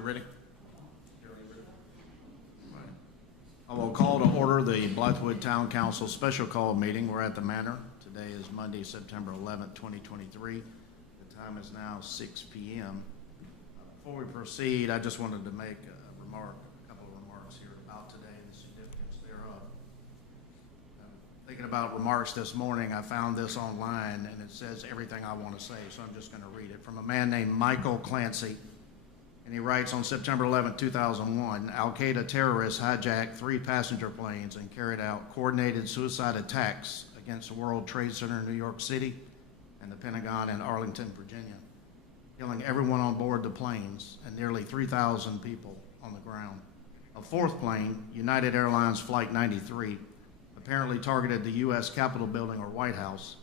Jerry ready? Right. I will call to order the Blythewood Town Council special call meeting. We're at the Manor. Today is Monday, September 11th, 2023. The time is now 6 p.m. Before we proceed, I just wanted to make a couple of remarks here about today and the significance thereof. Thinking about remarks this morning, I found this online and it says everything I want to say, so I'm just going to read it from a man named Michael Clancy. And he writes, on September 11, 2001, Al-Qaeda terrorists hijacked 3 passenger planes and carried out coordinated suicide attacks against the World Trade Center in New York City and the Pentagon in Arlington, Virginia, killing everyone on board the planes and nearly 3,000 people on the ground. A 4th plane, United Airlines Flight 93, apparently targeted the U.S. Capitol building or White House,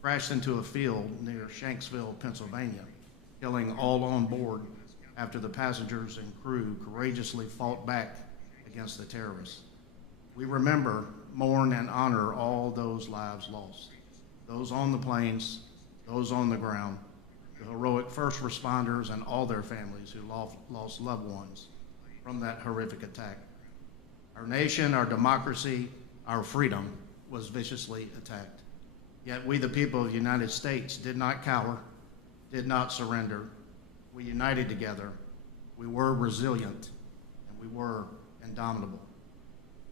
crashed into a field near Shanksville, Pennsylvania, killing all on board after the passengers and crew courageously fought back against the terrorists. We remember, mourn, and honor all those lives lost, those on the planes, those on the ground, the heroic first responders and all their families who lost loved ones from that horrific attack. Our nation, our democracy, our freedom was viciously attacked. Yet we, the people of the United States, did not cower, did not surrender. We united together, we were resilient, and we were indomitable.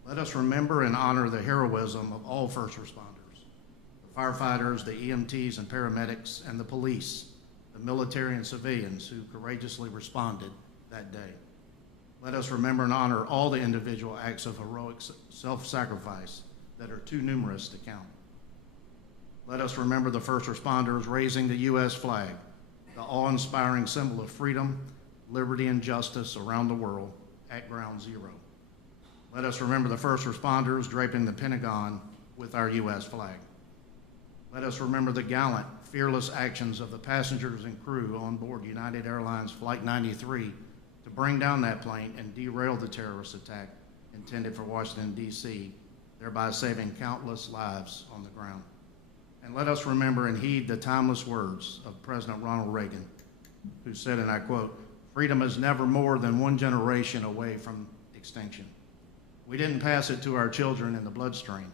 Let us remember and honor the heroism of all first responders, the firefighters, the EMTs and paramedics, and the police, the military and civilians who courageously responded that day. Let us remember and honor all the individual acts of heroic self-sacrifice that are too numerous to count. Let us remember the first responders raising the U.S. flag, the awe-inspiring symbol of freedom, liberty, and justice around the world at ground zero. Let us remember the first responders draping the Pentagon with our U.S. flag. Let us remember the gallant, fearless actions of the passengers and crew on board United Airlines Flight 93 to bring down that plane and derail the terrorist attack intended for Washington, D.C., thereby saving countless lives on the ground. And let us remember and heed the timeless words of President Ronald Reagan, who said, and I quote, "Freedom is never more than one generation away from extinction. We didn't pass it to our children in the bloodstream.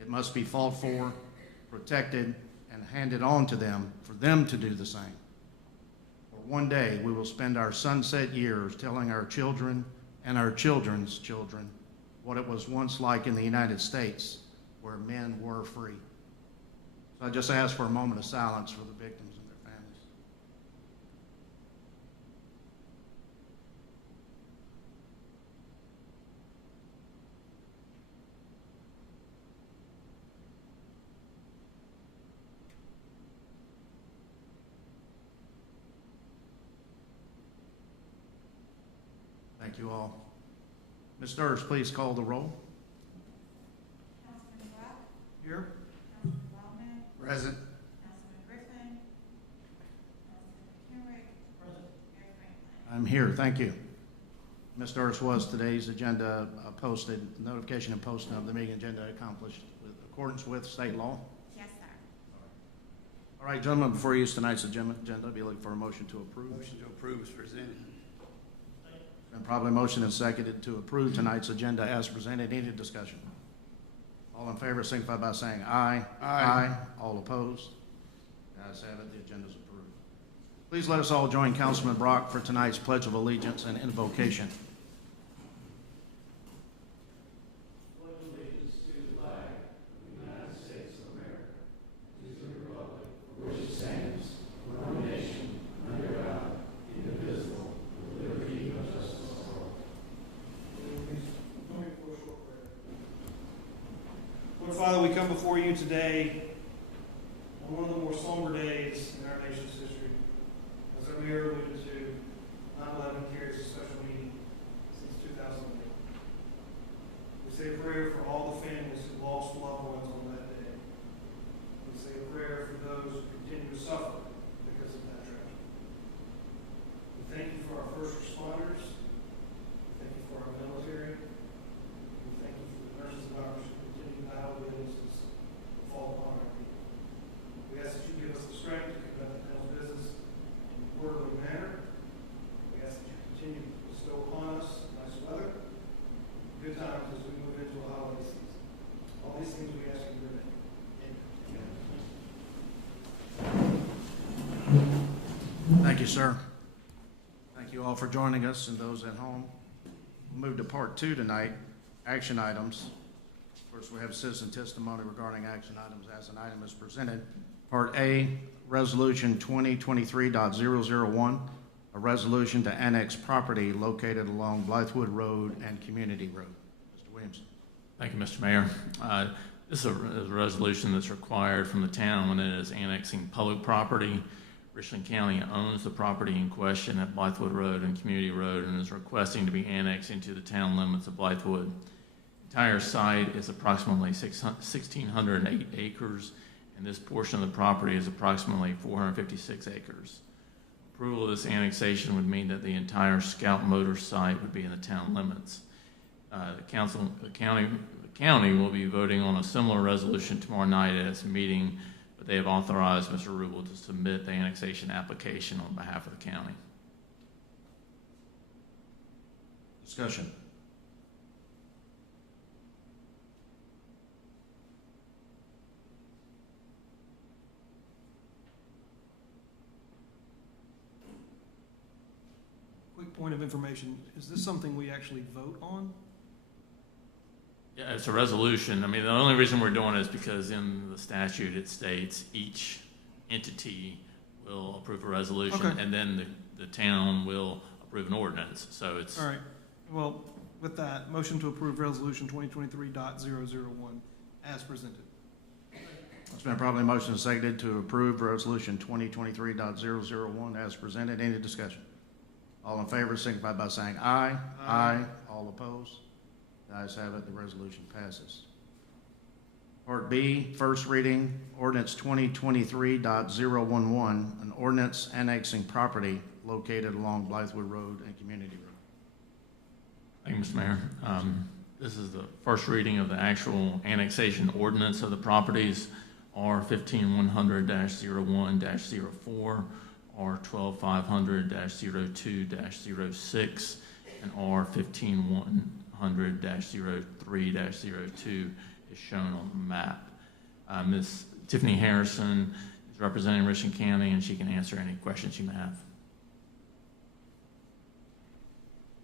It must be fought for, protected, and handed on to them for them to do the same. For one day we will spend our sunset years telling our children and our children's children what it was once like in the United States, where men were free." So I just ask for a moment of silence for the victims and their families. Thank you all. Ms. Sturz, please call the roll. Councilman Brock? Here. Councilman Wellman? Present. Councilman Griffin? Councilman McHenry? Present. Mayor Franklin? I'm here, thank you. Ms. Sturz, was today's agenda posted, notification and posting of the meeting agenda accomplished in accordance with state law? Yes, sir. All right, gentlemen, before you use tonight's agenda, I'll be looking for a motion to approve. Motion to approve is presented. Been probably motioned and seconded to approve tonight's agenda as presented. Any discussion? All in favor signify by saying aye. Aye. All opposed? The ayes have it, the agenda is approved. Please let us all join Councilman Brock for tonight's Pledge of Allegiance and invocation. Lord Father, we come before you today on one of the more somber days in our nation's history. As our mayor alluded to, 9/11 carries a special meaning since 2008. We say a prayer for all the families who lost loved ones on that day. We say a prayer for those who continue to suffer because of that tragedy. We thank you for our first responders. We thank you for our military. We thank you for the nurses and doctors who continue to battle with illnesses that fall upon our people. We ask that you give us the strength to conduct the town's business in an orderly manner, you, sir. Thank you all for joining us and those at home. We'll move to part 2 tonight, action items. First, we have citizen testimony regarding action items as an item is presented. Part A, Resolution 2023.001, a resolution to annex property located along Blythewood Road and Community Road. Mr. Williamson. Thank you, Mr. Mayor. This is a resolution that's required from the town when it is annexing public property. Richland County owns the property in question at Blythewood Road and Community Road and is requesting to be annexed into the town limits of Blythewood. The entire site is approximately 1,608 acres, and this portion of the property is approximately 456 acres. Approval of this annexation would mean that the entire Scout Motor site would be in the town limits. The county will be voting on a similar resolution tomorrow night at its meeting, but they have authorized Mr. Rubel to submit the annexation application on behalf of the county. Discussion. Quick point of information, is this something we actually vote on? Yeah, it's a resolution. I mean, the only reason we're doing it is because in the statute it states each entity will approve a resolution, Okay. and then the town will approve an ordinance. So it's All right, well, with that, motion to approve resolution 2023.001 as presented. It's been probably motion and seconded to approve resolution 2023.001 as presented. Any discussion? All in favor signify by saying aye. Aye. All opposed? The ayes have it. The resolution passes. Part B, first reading, ordinance 2023.011, an ordinance annexing property located along Blythewood Road and Community Road. Thank you, Mr. Mayor. This is the first reading of the actual annexation ordinance of the properties, R 15100-01-04, R 12500-02-06, and R 15100-03-02 is shown on the map. Ms. Tiffany Harrison is representing Richland County, and she can answer any questions you may have.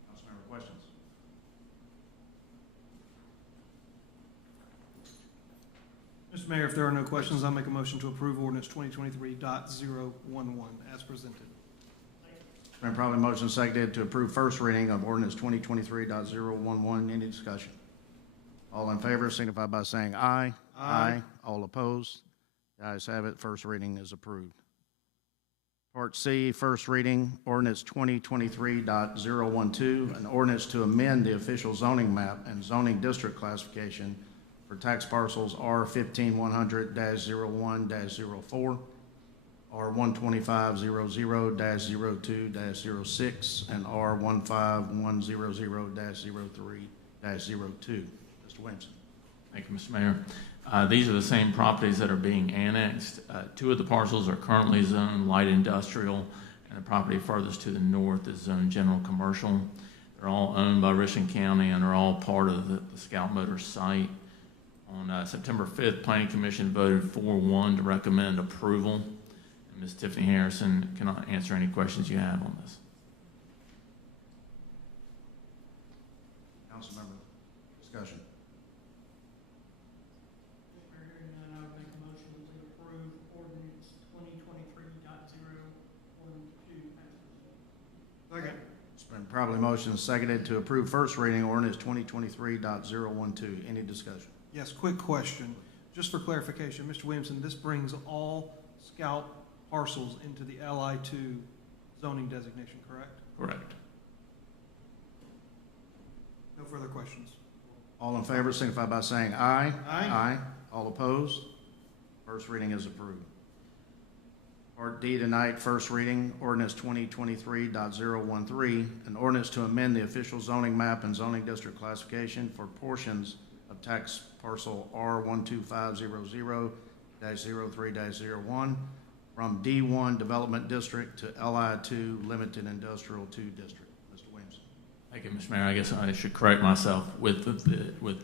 Councilmember, questions? Mr. Mayor, if there are no questions, I'll make a motion to approve ordinance 2023.011 as presented. It's been probably motion and seconded to approve first reading of ordinance 2023.011. Any discussion? All in favor signify by saying aye. Aye. All opposed? The ayes have it. First reading is approved. Part C, first reading, ordinance 2023.012, an ordinance to amend the official zoning map and zoning district classification for tax parcels R 15100-01-04, R 12500-02-06, and R 15100-03-02. Mr. Williamson. Thank you, Mr. Mayor. These are the same properties that are being annexed. Two of the parcels are currently zoned light industrial, and the property furthest to the north is zoned general commercial. They're all owned by Richland County and are all part of the Scout Motor site. On September 5th, Planning Commission voted 4-1 to recommend approval. And Ms. Tiffany Harrison can answer any questions you have on this. Councilmember, discussion. Hearing none, I would make a motion to approve ordinance 2023.012 as presented. Second. It's been probably motion and seconded to approve first reading ordinance 2023.012. Any discussion? Yes, quick question. Just for clarification, Mr. Williamson, this brings all Scout parcels into the LI2 zoning designation, correct? Correct. No further questions. All in favor signify by saying aye. Aye. All opposed? First reading is approved. Part D tonight, first reading, ordinance 2023.013, an ordinance to amend the official zoning map and zoning district classification for portions of tax parcel R 12500-03-01 from D1 Development District to LI2 Limited Industrial 2 District. Mr. Williamson. Thank you, Mr. Mayor. I guess I should correct myself. With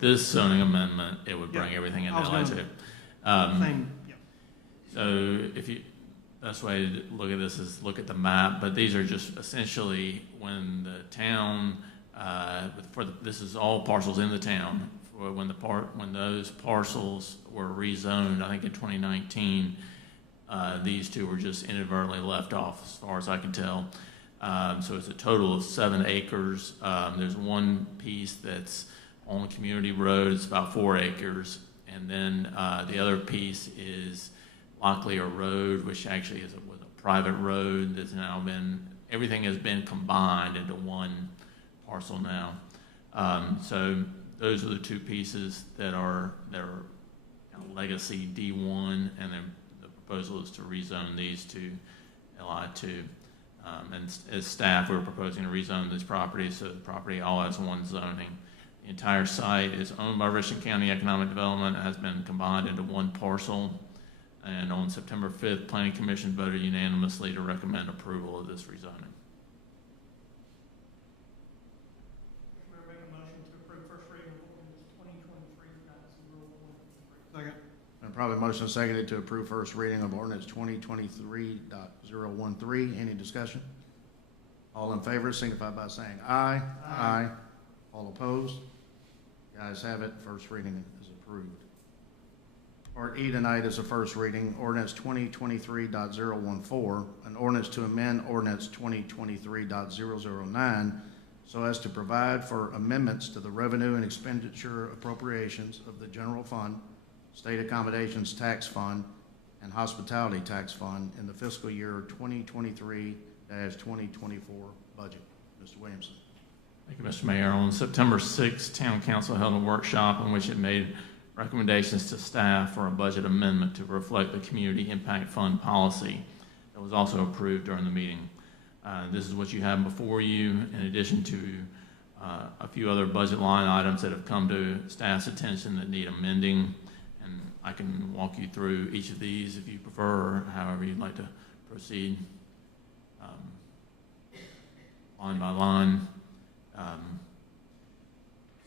this zoning amendment, it would bring everything into I was LI2. Same, yeah. So if you, best way to look at this is look at the map, but these are just essentially when the town, this is all parcels in the town, for when those parcels were rezoned, I think in 2019, these two were just inadvertently left off, as far as I can tell. So it's a total of 7 acres. There's one piece that's on the community road, it's about 4 acres. And then the other piece is Locklear Road, which actually was a private road that's now everything has been combined into one parcel now. So those are the two pieces that are kind of legacy D1, and then the proposal is to rezone these to LI2. And as staff, we're proposing to rezone these properties so the property all has one zoning. The entire site is owned by Richland County Economic Development, has been combined into one parcel. And on September 5th, Planning Commission voted unanimously to recommend approval of this rezoning. Mayor, make a motion to approve first reading of ordinance 2023-013. Second. And probably motion seconded to approve first reading of ordinance 2023.013. Any discussion? All in favor signify by saying aye. Aye. All opposed? The ayes have it. First reading is approved. Part E tonight is a first reading, ordinance 2023.014, an ordinance to amend ordinance 2023.009 so as to provide for amendments to the revenue and expenditure appropriations of the general fund, state accommodations tax fund, and hospitality tax fund in the fiscal year 2023-2024 budget. Mr. Williamson. Thank you, Mr. Mayor. On September 6th, Town Council held a workshop in which it made recommendations to staff for a budget amendment to reflect the Community Impact Fund policy that was also approved during the meeting. This is what you have before you, in addition to a few other budget line items that have come to staff's attention that need amending. And I can walk you through each of these if you prefer, or however you'd like to proceed, line by line.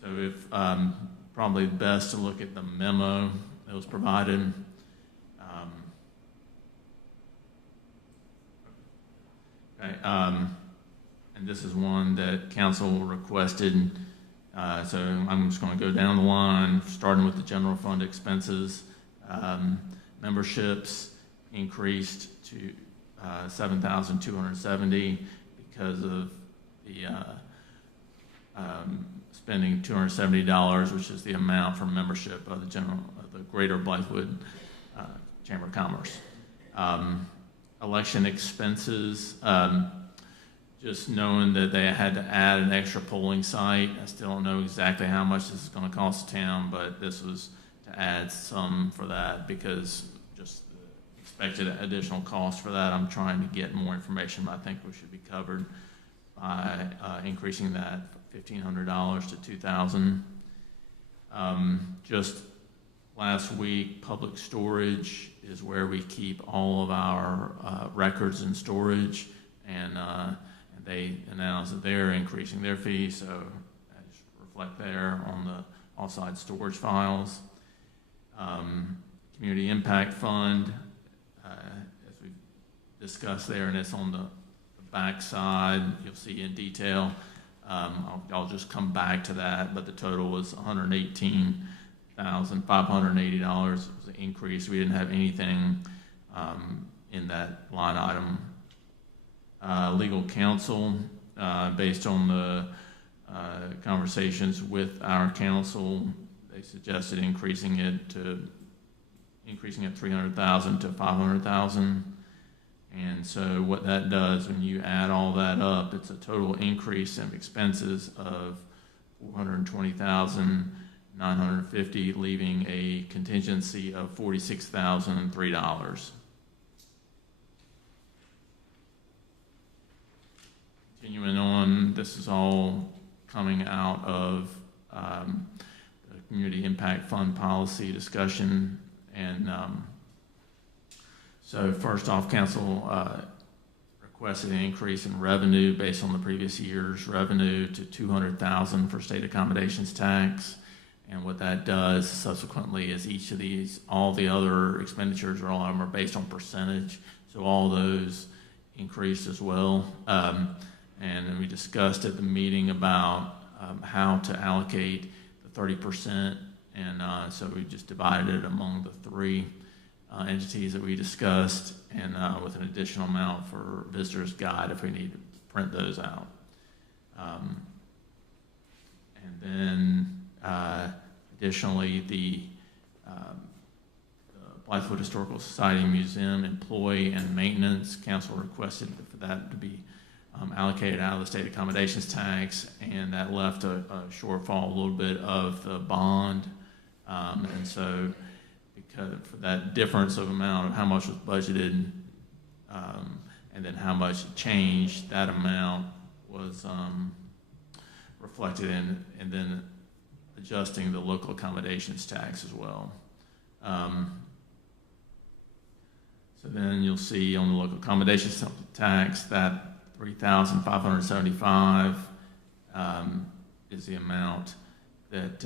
So if probably best to look at the memo that was provided. And this is one that council requested. So I'm just going to go down the line, starting with the general fund expenses. Memberships increased to 7,270 because of the spending $270, which is the amount for membership of the Greater Blythewood Chamber of Commerce. Election expenses, just knowing that they had to add an extra polling site. I still don't know exactly how much this is going to cost the town, but this was to add some for that because just the expected additional cost for that. I'm trying to get more information, but I think we should be covered by increasing that $1,500 to $2,000. Just last week, public storage is where we keep all of our records in storage, and they announced that they're increasing their fee, so I just reflect there on the offsite storage files. Community Impact Fund, as we discussed there, and it's on the back side, you'll see in detail. I'll just come back to that, but the total was $118,580 was an increase. We didn't have anything in that line item. Legal counsel, based on the conversations with our council, they suggested increasing it $300,000 to $500,000. And so what that does, when you add all that up, it's a total increase in expenses of $420,950, leaving a contingency of $46,003. Continuing on, this is all coming out of the Community Impact Fund policy discussion. And so first off, council requested an increase in revenue based on the previous year's revenue to $200,000 for state accommodations tax. And what that does subsequently is each of these, all the other expenditures, all of them are based on percentage. So all those increased as well. And then we discussed at the meeting about how to allocate the 30%. And so we just divided it among the three entities that we discussed, and with an additional amount for visitor's guide if we need to print those out. And then additionally, the Blythewood Historical Society Museum Employee and Maintenance Council requested for that to be allocated out of the state accommodations tax, and that left a shortfall, a little bit of the bond. And so because for that difference of amount of how much was budgeted and then how much changed, that amount was reflected in, and then adjusting the local accommodations tax as well. So then you'll see on the local accommodations tax that $3,575 is the amount that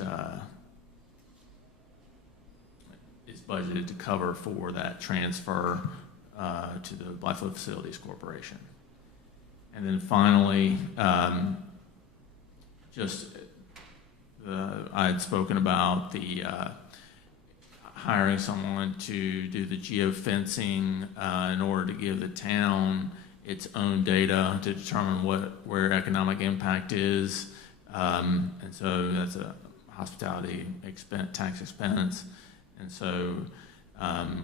is budgeted to cover for that transfer to the Blythewood Facilities Corporation. And then finally, I had spoken about the hiring someone to do the geofencing in order to give the town its own data to determine where economic impact is. And so that's a hospitality tax expense. And so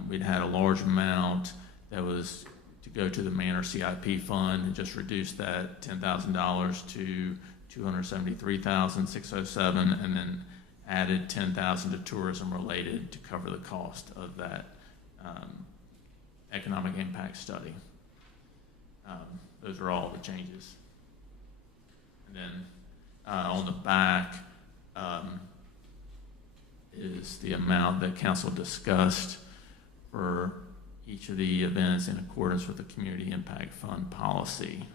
we'd had a large amount that was to go to the Manor CIP fund, and just reduced that $10,000 to $273,607, and then added $10,000 to tourism related to cover the cost of that economic impact study. Those are all the changes. And then on the back is the amount that council discussed for each of the events in accordance with the Community Impact Fund policy.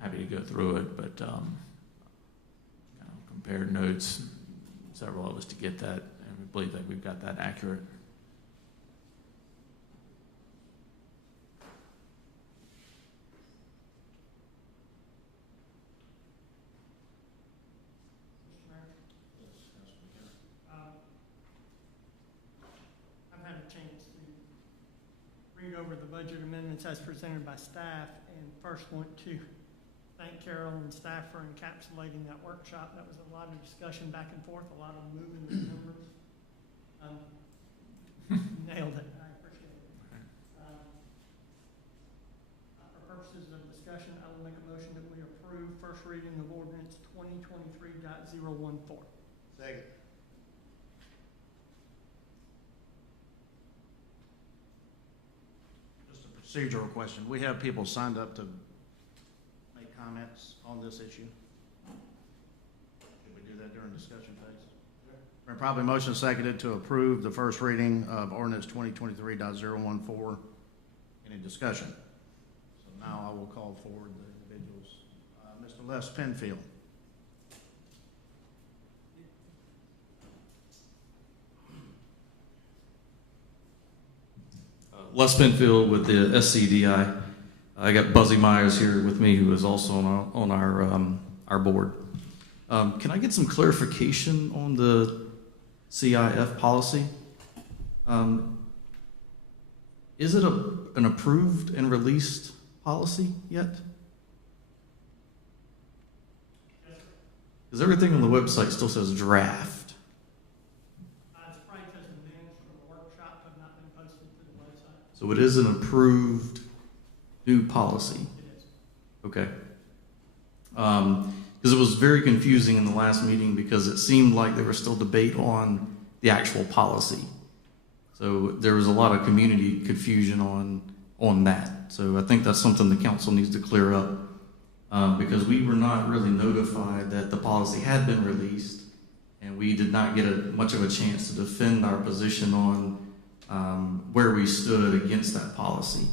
Happy to go through it, but compared notes, several of us to get that, and we believe that we've got that accurate. I've had a chance to read over the budget amendments as presented by staff, and first want to thank Carol and staff for encapsulating that workshop. That was a lot of discussion back and forth, a lot of moving the numbers. Nailed it. I appreciate it. For purposes of discussion, I will make a motion that we approve first reading of ordinance 2023.014. Second. Just a procedural question. We have people signed up to make comments on this issue. Should we do that during discussion phase? Sure. Probably motion seconded to approve the first reading of ordinance 2023.014. Any discussion? So now I will call forward the individuals. Mr. Les Penfield. Les Penfield with the SCDI. I got Buzzy Myers here with me, who is also on our board. Can I get some clarification on the CIF policy? Is it an approved and released policy yet? Because everything on the website still says draft. It's probably because the minutes from the workshop have not been posted to the website. So it is an approved new policy. It is. Okay. Because it was very confusing in the last meeting, because it seemed like there was still debate on the actual policy. So there was a lot of community confusion on that. So I think that's something the council needs to clear up, because we were not really notified that the policy had been released, and we did not get much of a chance to defend our position on where we stood against that policy.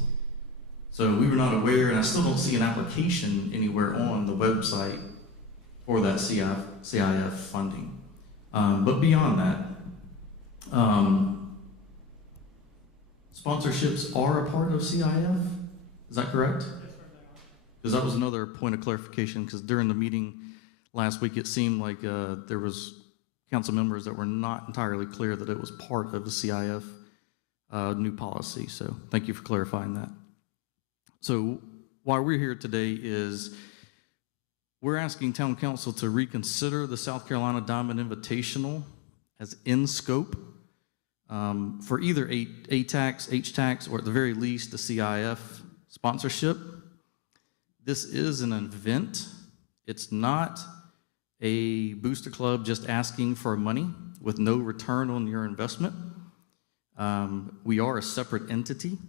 So we were not aware, and I still don't see an application anywhere on the website for that CIF funding. But beyond that, Sponsorships are a part of CIF. Is that correct? Yes, sir, they are. Because that was another point of clarification, because during the meeting last week, it seemed like there was council members that were not entirely clear that it was part of the CIF new policy. So thank you for clarifying that. So why we're here today is we're asking town council to reconsider the South Carolina Diamond Invitational as in scope for either A-Tax, H-Tax, or at the very least the CIF sponsorship. This is an event. It's not a booster club just asking for money with no return on your investment. We are a separate entity.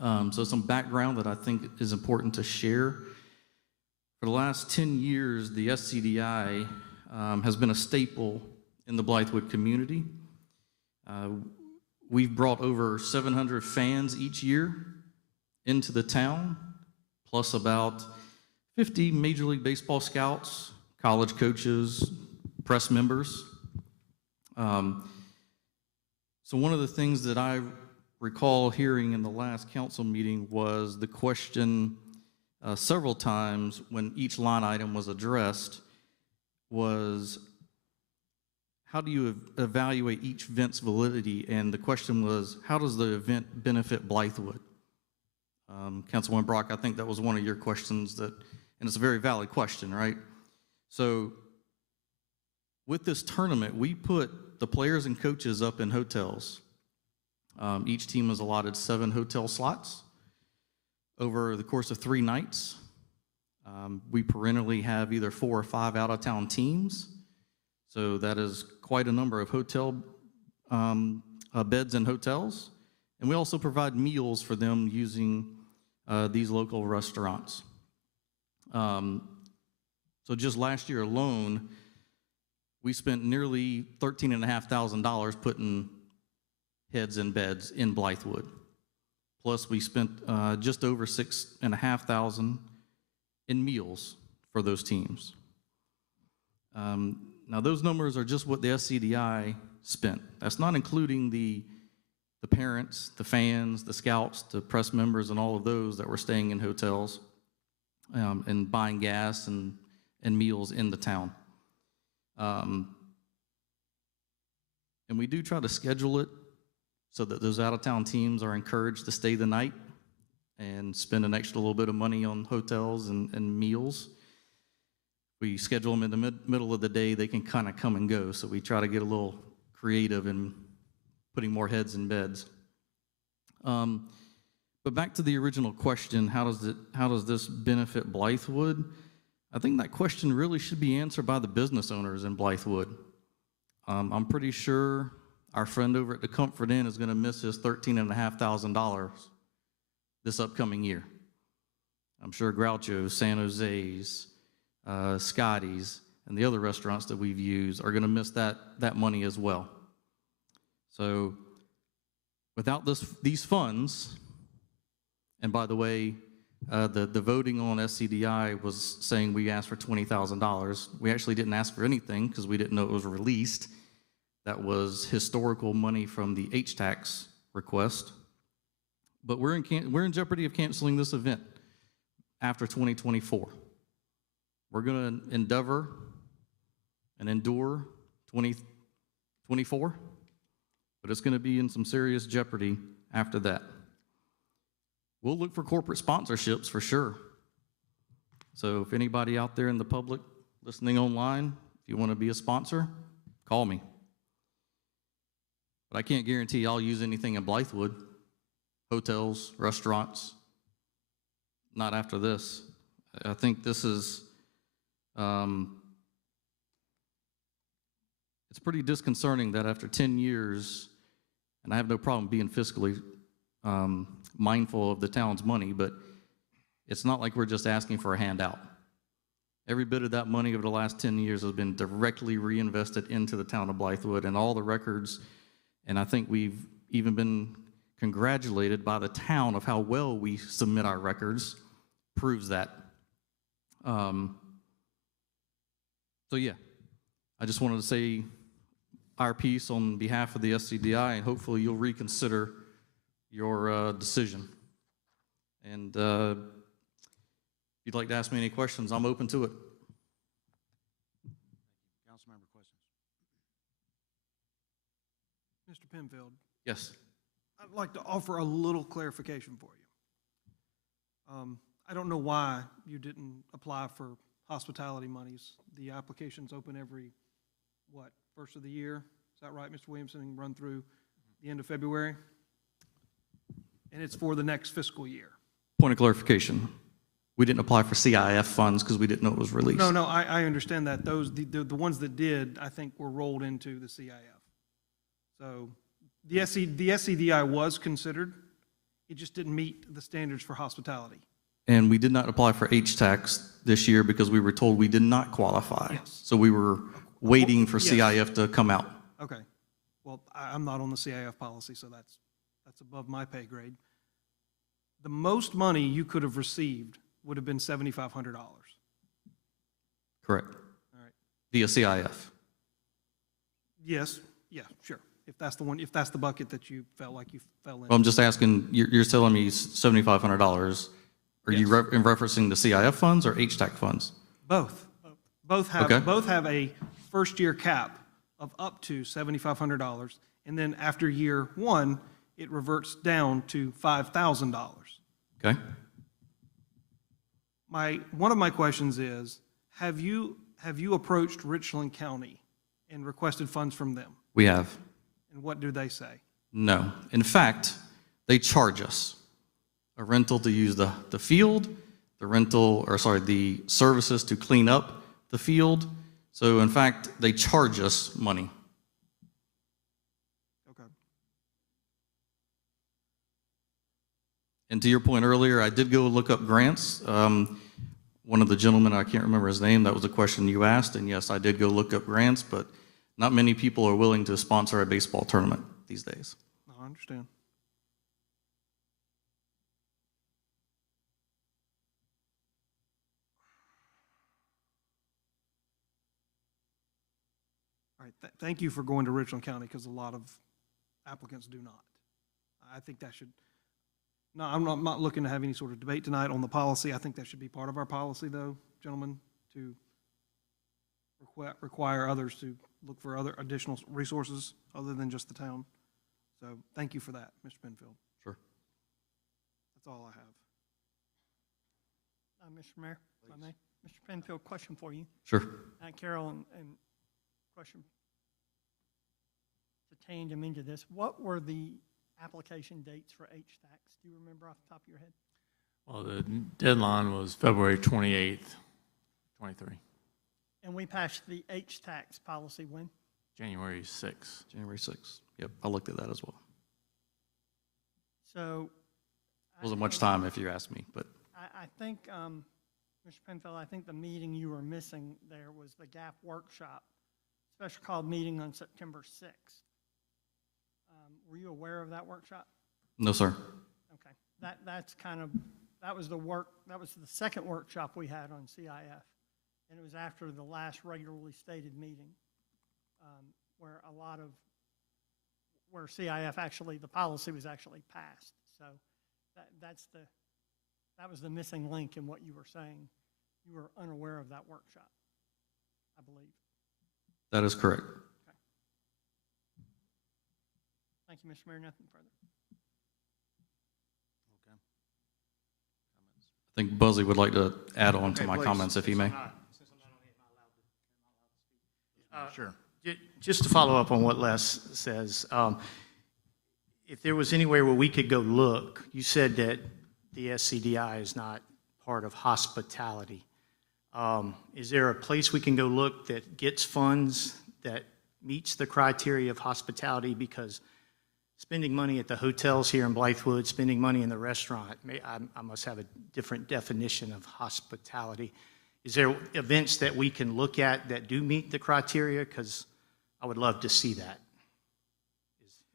So some background that I think is important to share. For the last 10 years, the SCDI has been a staple in the Blythewood community. We've brought over 700 fans each year into the town, plus about 50 Major League Baseball scouts, college coaches, press members. So one of the things that I recall hearing in the last council meeting was the question several times when each line item was addressed was, how do you evaluate each event's validity? And the question was, how does the event benefit Blythewood? Councilwoman Brock, I think that was one of your questions that, and it's a very valid question, right? So with this tournament, we put the players and coaches up in hotels. Each team is allotted 7 hotel slots over the course of 3 nights. We perennially have either 4 or 5 out-of-town teams. So that is quite a number of hotel beds in hotels. And we also provide meals for them using these local restaurants. So just last year alone, we spent nearly $13,500 putting heads in beds in Blythewood. Plus, we spent just over $6,500 in meals for those teams. Now, those numbers are just what the SCDI spent. That's not including the parents, the fans, the scouts, the press members, and all of those that were staying in hotels and buying gas and meals in the town. And we do try to schedule it so that those out-of-town teams are encouraged to stay the night and spend an extra little bit of money on hotels and meals. We schedule them in the middle of the day. They can kind of come and go, so we try to get a little creative in putting more heads in beds. But back to the original question, how does this benefit Blythewood? I think that question really should be answered by the business owners in Blythewood. I'm pretty sure our friend over at the Comfort Inn is going to miss his $13,500 this upcoming year. I'm sure Groucho's, San Jose's, Scotty's, and the other restaurants that we've used are going to miss that money as well. So without these funds, and by the way, the voting on SCDI was saying we asked for $20,000. We actually didn't ask for anything because we didn't know it was released. That was historical money from the H-Tax request. But we're in jeopardy of canceling this event after 2024. We're going to endeavor and endure 2024, but it's going to be in some serious jeopardy after that. We'll look for corporate sponsorships for sure. So if anybody out there in the public listening online, if you want to be a sponsor, call me. But I can't guarantee I'll use anything in Blythewood, hotels, restaurants, not after this. I think this is, it's pretty disconcerting that after 10 years, and I have no problem being fiscally mindful of the town's money, but it's not like we're just asking for a handout. Every bit of that money over the last 10 years has been directly reinvested into the town of Blythewood, and all the records, and I think we've even been congratulated by the town of how well we submit our records, proves that. So yeah, I just wanted to say our piece on behalf of the SCDI, and hopefully you'll reconsider your decision. And if you'd like to ask me any questions, I'm open to it. Councilmember questions? Mr. Penfield, Yes. I'd like to offer a little clarification for you. I don't know why you didn't apply for hospitality monies. The application's open every, what, first of the year? Is that right, Mr. Williamson, and run through the end of February? And it's for the next fiscal year. Point of clarification. We didn't apply for CIF funds because we didn't know it was released. No, I understand that. Those, the ones that did, I think, were rolled into the CIF. So the SCDI was considered. It just didn't meet the standards for hospitality. And we did not apply for H-Tax this year because we were told we did not qualify. Yes. So we were waiting for Yes. CIF to come out. Okay. Well, I'm not on the CIF policy, so that's above my pay grade. The most money you could have received would have been $7,500. Correct. All right. Via CIF. Yes, yeah, sure. If that's the one, if that's the bucket that you felt like you fell in. Well, I'm just asking, you're telling me $7,500. Are you Yes. in referencing the CIF funds or H-Tax funds? Both. Both Okay. have a first-year cap of up to $7,500, and then after year one, it reverts down to $5,000. Okay. One of my questions is, have you approached Richland County and requested funds from them? We have. And what do they say? No. In fact, they charge us a rental to use the field, the services to clean up the field. So in fact, they charge us money. Okay. And to your point earlier, I did go look up grants. One of the gentlemen, I can't remember his name, that was a question you asked, and yes, I did go look up grants, but not many people are willing to sponsor a baseball tournament these days. No, I understand. All right, thank you for going to Richland County, because a lot of applicants do not. I think that should, no, I'm not looking to have any sort of debate tonight on the policy. I think that should be part of our policy, though, gentlemen, to require others to look for other additional resources other than just the town. So thank you for that, Mr. Penfield. Sure. That's all I have. Mr. Mayor, if I may. Mr. Penfield, question for you. Sure. Carol, and question to tandem into this. What were the application dates for H-Tax? Do you remember off the top of your head? Well, the deadline was February 28th, 23, And we passed the H-Tax policy when? January 6th. January 6th. Yep, I looked at that as well. So. Wasn't much time if you ask me, but I think, Mr. Penfield, I think the meeting you were missing there was the GAP workshop, special called meeting on September 6th. Were you aware of that workshop? no, sir. Okay, that was the second workshop we had on CIF, and it was after the last regularly stated meeting, where CIF actually, the policy was actually passed. So that was the missing link in what you were saying. You were unaware of that workshop, I believe. That is correct. Okay. Thank you, Mr. Mayor. Nothing further. Okay. Comments? I think Buzzy would like to add on to Okay, my please. comments if he may. Since I'm not on it, am I allowed to speak? Sure. Just to follow up on what Les says, if there was anywhere where we could go look, you said that the SCDI is not part of hospitality. Is there a place we can go look that gets funds that meets the criteria of hospitality? Because spending money at the hotels here in Blythewood, spending money in the restaurant, I must have a different definition of hospitality. Is there events that we can look at that do meet the criteria? Because I would love to see that.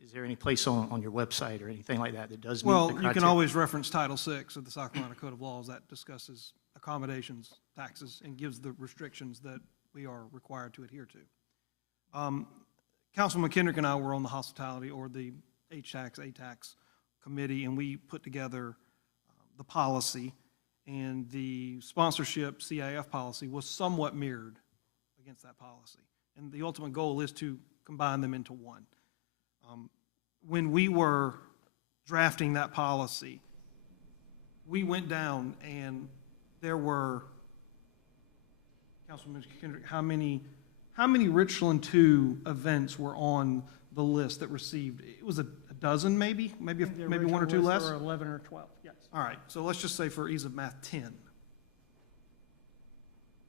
Is there any place on your website or anything like that that does meet the criteria? Well, you can always reference Title VI of the South Carolina Code of Laws that discusses accommodations, taxes, and gives the restrictions that we are required to adhere to. Councilman Kendrick and I were on the hospitality or the HTAX, ATAX committee, and we put together the policy, and the sponsorship CIF policy was somewhat mirrored against that policy. And the ultimate goal is to combine them into one. When we were drafting that policy, we went down and there were, Councilman Kendrick, how many Richland 2 events were on the list that received? It was a dozen, maybe The one or two original less? list were 11 or 12, yes. All right, so let's just say for ease of math, 10.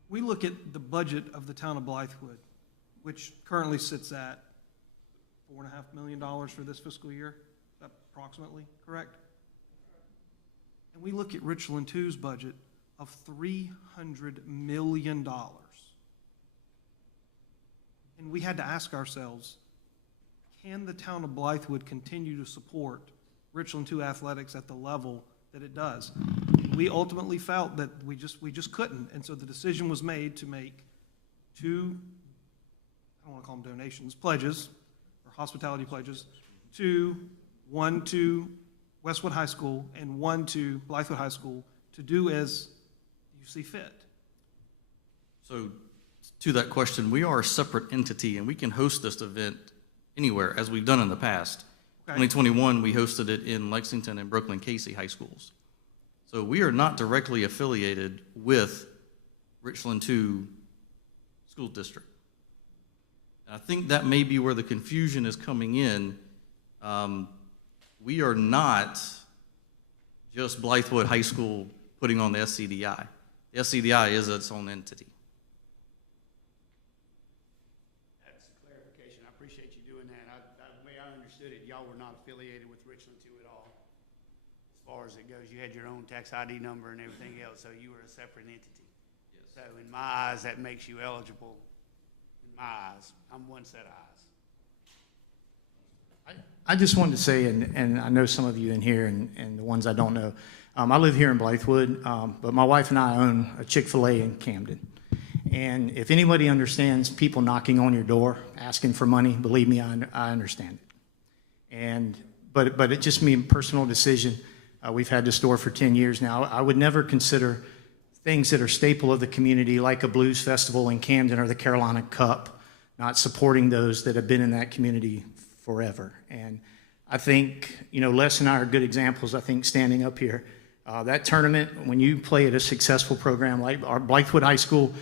We look at the budget of the town of Blythewood, which currently sits at $4.5 million for this fiscal year, is that approximately correct? And we look at Richland 2's budget of $300 million. And we had to ask ourselves, can the town of Blythewood continue to support Richland 2 athletics at the level that it does? We ultimately felt that we just couldn't, and so the decision was made to make 2, I don't want to call them donations, pledges, or hospitality pledges, one to Westwood High School and one to Blythewood High School, to do as you see fit. So to that question, we are a separate entity, and we can host this event anywhere, as we've done in the past. Okay. 2021, we hosted it in Lexington and Brooklyn Casey high schools. So we are not directly affiliated with Richland 2 School District. I think that may be where the confusion is coming in. We are not just Blythewood High School putting on the SCDI. The SCDI is its own entity. That's clarification. I appreciate you doing that. The way I understood it, y'all were not affiliated with Richland 2 at all. As far as it goes, you had your own tax ID number and everything else, so you were a separate entity. Yes. So in my eyes, that makes you eligible. In my eyes, I'm one set of eyes. I just wanted to say, and I know some of you in here and the ones I don't know, I live here in Blythewood, but my wife and I own a Chick-fil-A in Camden. And if anybody understands people knocking on your door, asking for money, believe me, I understand it. But it's just me, a personal decision. We've had the store for 10 years now. I would never consider things that are staple of the community, like a blues festival in Camden or the Carolina Cup, not supporting those that have been in that community forever. And I think, Les and I are good examples, I think, standing up here. That tournament, when you play at a successful program like our Blythewood High School,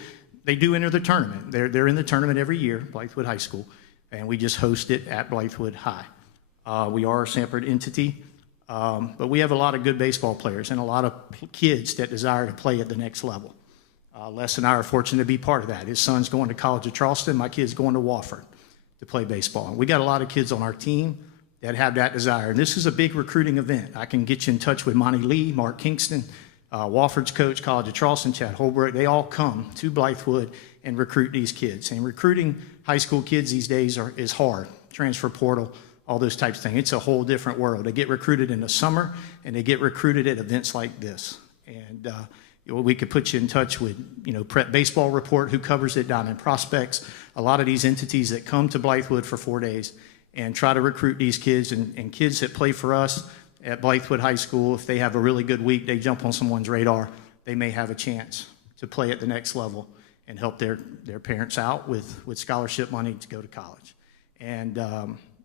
they do enter the tournament. They're in the tournament every year, Blythewood High School, and we just host it at Blythewood High. We are a separate entity, but we have a lot of good baseball players and a lot of kids that desire to play at the next level. Les and I are fortunate to be part of that. His son's going to College of Charleston, my kid's going to Wofford to play baseball. And we got a lot of kids on our team that have that desire. And this is a big recruiting event. I can get you in touch with Monty Lee, Mark Kingston, Wofford's coach, College of Charleston, Chad Holbrook. They all come to Blythewood and recruit these kids. And recruiting high school kids these days is hard. Transfer portal, all those types of things. It's a whole different world. They get recruited in the summer, and they get recruited at events like this. And we could put you in touch with, Prep Baseball Report, who covers it down in Prospects. A lot of these entities that come to Blythewood for 4 days and try to recruit these kids, and kids that play for us at Blythewood High School, if they have a really good week, they jump on someone's radar, they may have a chance to play at the next level and help their parents out with scholarship money to go to college. And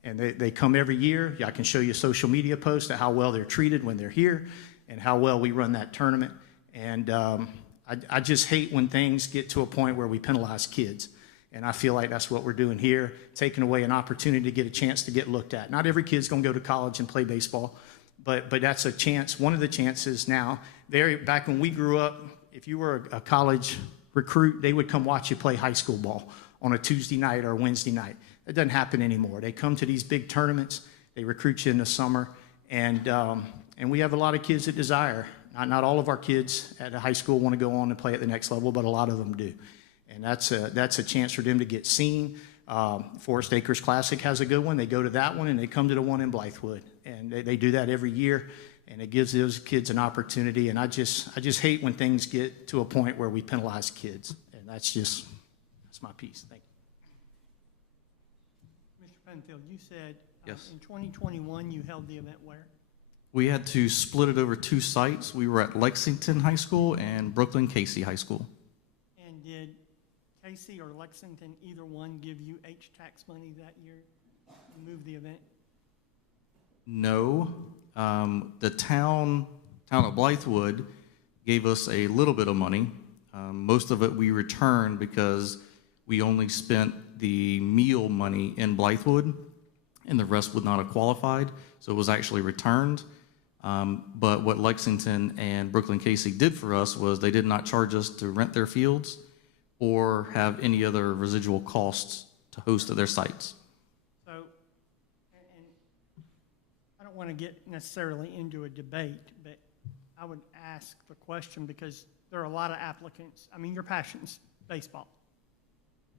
they come every year. I can show you social media posts of how well they're treated when they're here and how well we run that tournament. And I just hate when things get to a point where we penalize kids. And I feel like that's what we're doing here, taking away an opportunity to get a chance to get looked at. Not every kid's going to go to college and play baseball, but that's a chance, one of the chances now. Back when we grew up, if you were a college recruit, they would come watch you play high school ball on a Tuesday night or a Wednesday night. That doesn't happen anymore. They come to these big tournaments, they recruit you in the summer, and we have a lot of kids that desire. Not all of our kids at a high school want to go on and play at the next level, but a lot of them do. And that's a chance for them to get seen. Forest Acres Classic has a good one. They go to that one, and they come to the one in Blythewood. And they do that every year, and it gives those kids an opportunity. And I just hate when things get to a point where we penalize kids. And that's my piece. Thank you. Penfield, you said Yes. in 2021 you held the event where? We had to split it over 2 sites. We were at Lexington High School and Brooklyn Casey High School. And did Casey or Lexington, either one, give you H-tax money that year to move the event? No. The town of Blythewood gave us a little bit of money. Most of it we returned because we only spent the meal money in Blythewood, and the rest would not have qualified, so it was actually returned. But what Lexington and Brooklyn Casey did for us was they did not charge us to rent their fields or have any other residual costs to host at their sites. So, and I don't want to get necessarily into a debate, but I would ask the question because there are a lot of applicants. I mean, your passion's baseball.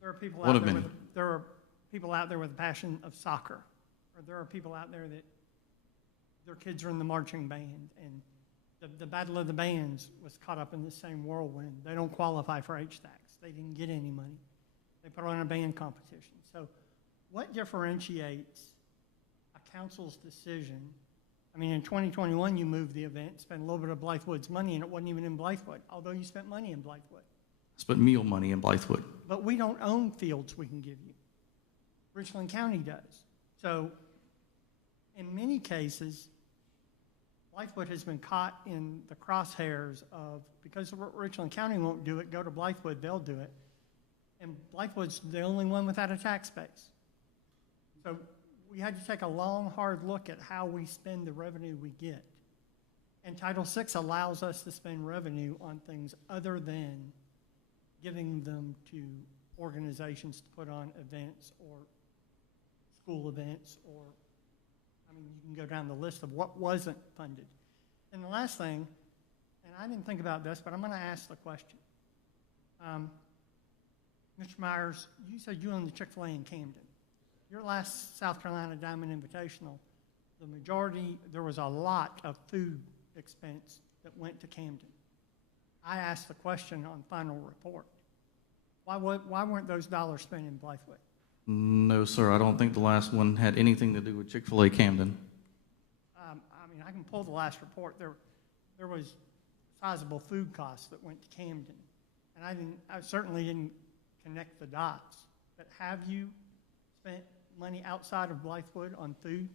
There are people One out of there many. there are people out there with a passion of soccer, or there are people out there that their kids are in the marching band, and the Battle of the Bands was caught up in the same whirlwind. They don't qualify for HTAX. They didn't get any money. They put on a band competition. So what differentiates a council's decision? I mean, in 2021, you moved the event, spent a little bit of Blythewood's money, and it wasn't even in Blythewood, although you spent money in Blythewood. Spent meal money in Blythewood. But we don't own fields we can give you. Richland County does. So in many cases, Blythewood has been caught in the crosshairs of, because Richland County won't do it, go to Blythewood, they'll do it. And Blythewood's the only one without a tax base. So we had to take a long, hard look at how we spend the revenue we get. And Title VI allows us to spend revenue on things other than giving them to organizations to put on events or school events, or, I mean, you can go down the list of what wasn't funded. And the last thing, and I didn't think about this, but I'm going to ask the question. Mr. Myers, you said you owned the Chick-fil-A in Camden. Your last South Carolina Diamond Invitational, the majority, there was a lot of food expense that went to Camden. I asked the question on final report. Why weren't those dollars spent in Blythewood? No, sir, I don't think the last one had anything to do with Chick-fil-A Camden. I mean, I can pull the last report. There was sizable food costs that went to Camden. And I certainly didn't connect the dots. But have you spent money outside of Blythewood on food?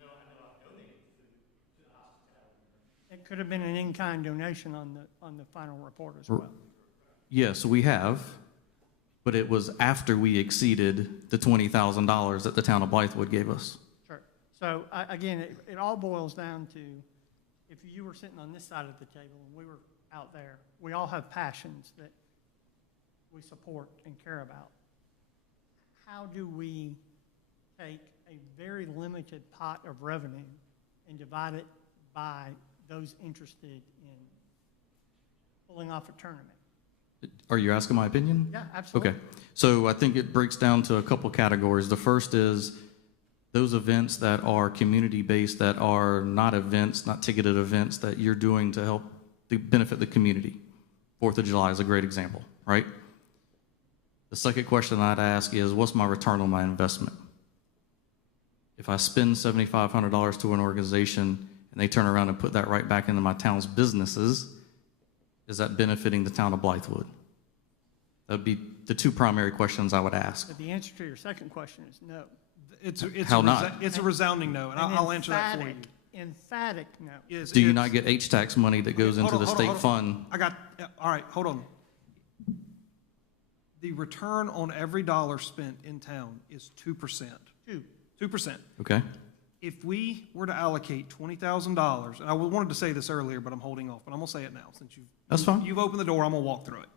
No, I know I've donated food to the hospitality. It could have been an in-kind donation on the final report as well. Yes, we have, but it was after we exceeded the $20,000 that the town of Blythewood gave us. Sure. So again, it all boils down to, if you were sitting on this side of the table and we were out there, we all have passions that we support and care about. How do we take a very limited pot of revenue and divide it by those interested in pulling off a tournament? Are you asking my opinion? Yeah, absolutely. Okay, so I think it breaks down to a couple categories. The first is those events that are community-based, that are not events, not ticketed events that you're doing to help benefit the community. 4th of July is a great example, right? The second question I'd ask is, what's my return on my investment? If I spend $7,500 to an organization and they turn around and put that right back into my town's businesses, is that benefiting the town of Blythewood? That would be the 2 primary questions I would ask. But the answer to your second question is no. How not? It's a resounding no, and I'll answer that for you. Emphatic no. Do you not get H-tax money that goes into the state fund? All right, hold on. The return on every dollar spent in town is 2%. 2%. Okay. If we were to allocate $20,000, and I wanted to say this earlier, but I'm holding off, but I'm gonna say it now, since That's fine. you've opened the door, I'm gonna walk through it.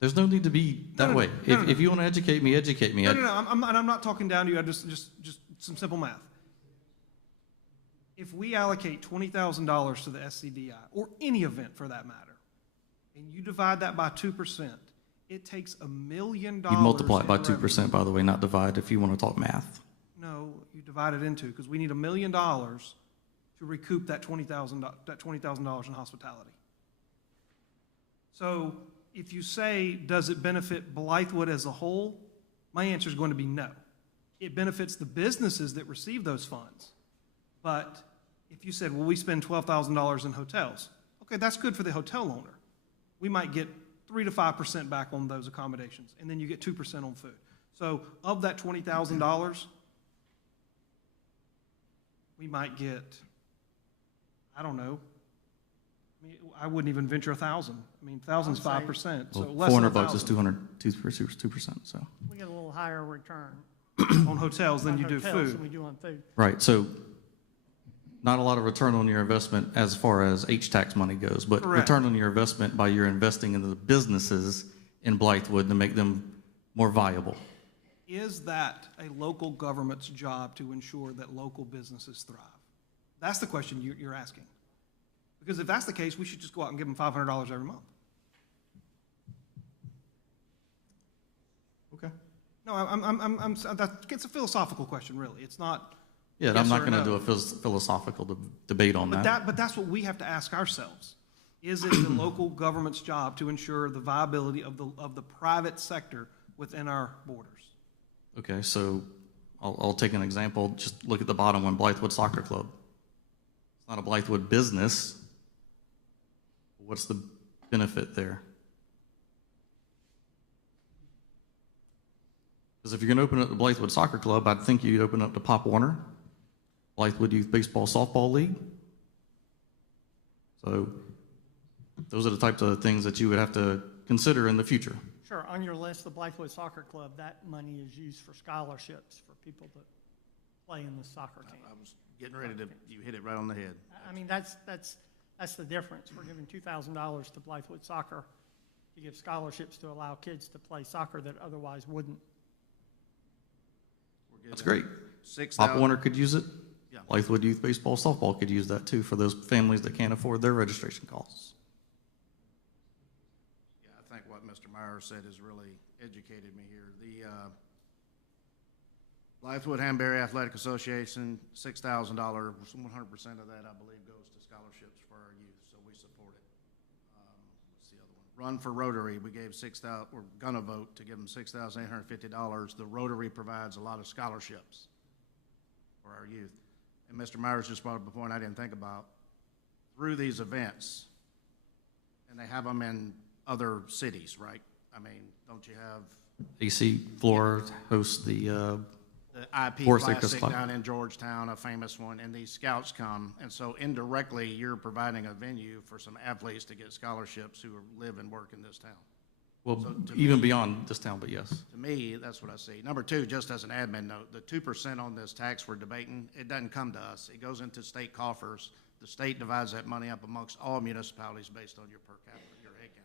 There's no need to be that way. If you want to educate me, educate me. No, I'm not talking down to you, I just some simple math. If we allocate $20,000 to the SCDI, or any event for that matter, and you divide that by 2%, it takes $1 million. You multiply it by in revenue. 2%, by the way, not divide, if you want to talk math. No, you divide it into, because we need $1 million to recoup that $20,000 in hospitality. So if you say, does it benefit Blythewood as a whole? My answer is going to be no. it benefits the businesses that receive those funds. But if you said, well, we spend $12,000 in hotels, okay, that's good for the hotel owner. We might get 3 to 5% back on those accommodations, and then you get 2% on food. So of that $20,000, we might get, I don't know, I mean, I wouldn't even venture 1,000. I mean, 1,000's 5%, so Well, less than $400 is 1,000 2%, so. We get a little higher return on hotels than on you do hotels than we food. do on food. Right, so not a lot of return on your investment as far as H-tax money goes, but Correct. return on your investment by your investing in the businesses in Blythewood to make them more viable. Is that a local government's job to ensure that local businesses thrive? That's the question you're asking. Because if that's the case, we should just go out and give them $500 every month. Okay. No, it's a philosophical question, really. It's not, Yeah, Yes I'm not or going to no. do a philosophical debate on that. but that's what we have to ask ourselves. Is it the local government's job to ensure the viability of the private sector within our borders? Okay, so I'll take an example. Just look at the bottom one, Blythewood Soccer Club. It's not a Blythewood business. What's the benefit there? Because if you're going to open up the Blythewood Soccer Club, I'd think you'd open up the Pop Warner, Blythewood Youth Baseball Softball League. So those are the types of things that you would have to consider in the future. Sure, on your list, the Blythewood Soccer Club, that money is used for scholarships for people that play in the soccer team. I was getting ready to, you hit it right on the head. I mean, that's the difference. We're giving $2,000 to Blythewood Soccer to give scholarships to allow kids to play soccer that otherwise wouldn't. We're That's getting great. 6,000 Pop Warner could use it. Yeah. Blythewood Youth Baseball Softball could use that too for those families that can't afford their registration costs. Yeah, I think what Mr. Myers said has really educated me here. The Blythewood Hanbury Athletic Association, $6,000, 100% of that, I believe, goes to scholarships for our youth, so we support it. What's the other one? Run for Rotary, we gave we're gonna vote to give them $6,850. The Rotary provides a lot of scholarships for our youth. And Mr. Myers just brought up a point I didn't think about. Through these events, and they have them in other cities, right? I mean, don't you have AC Flora hosts the the IP Forest Acres Classic Club. down in Georgetown, a famous one, and these scouts come, and so indirectly, you're providing a venue for some athletes to get scholarships who live and work in this town. well, So to even me- beyond this town, but yes. To me, that's what I see. Number two, just as an admin note, the 2% on this tax we're debating, it doesn't come to us. It goes into state coffers. The state divides that money up amongst all municipalities based on your per capita, your head count.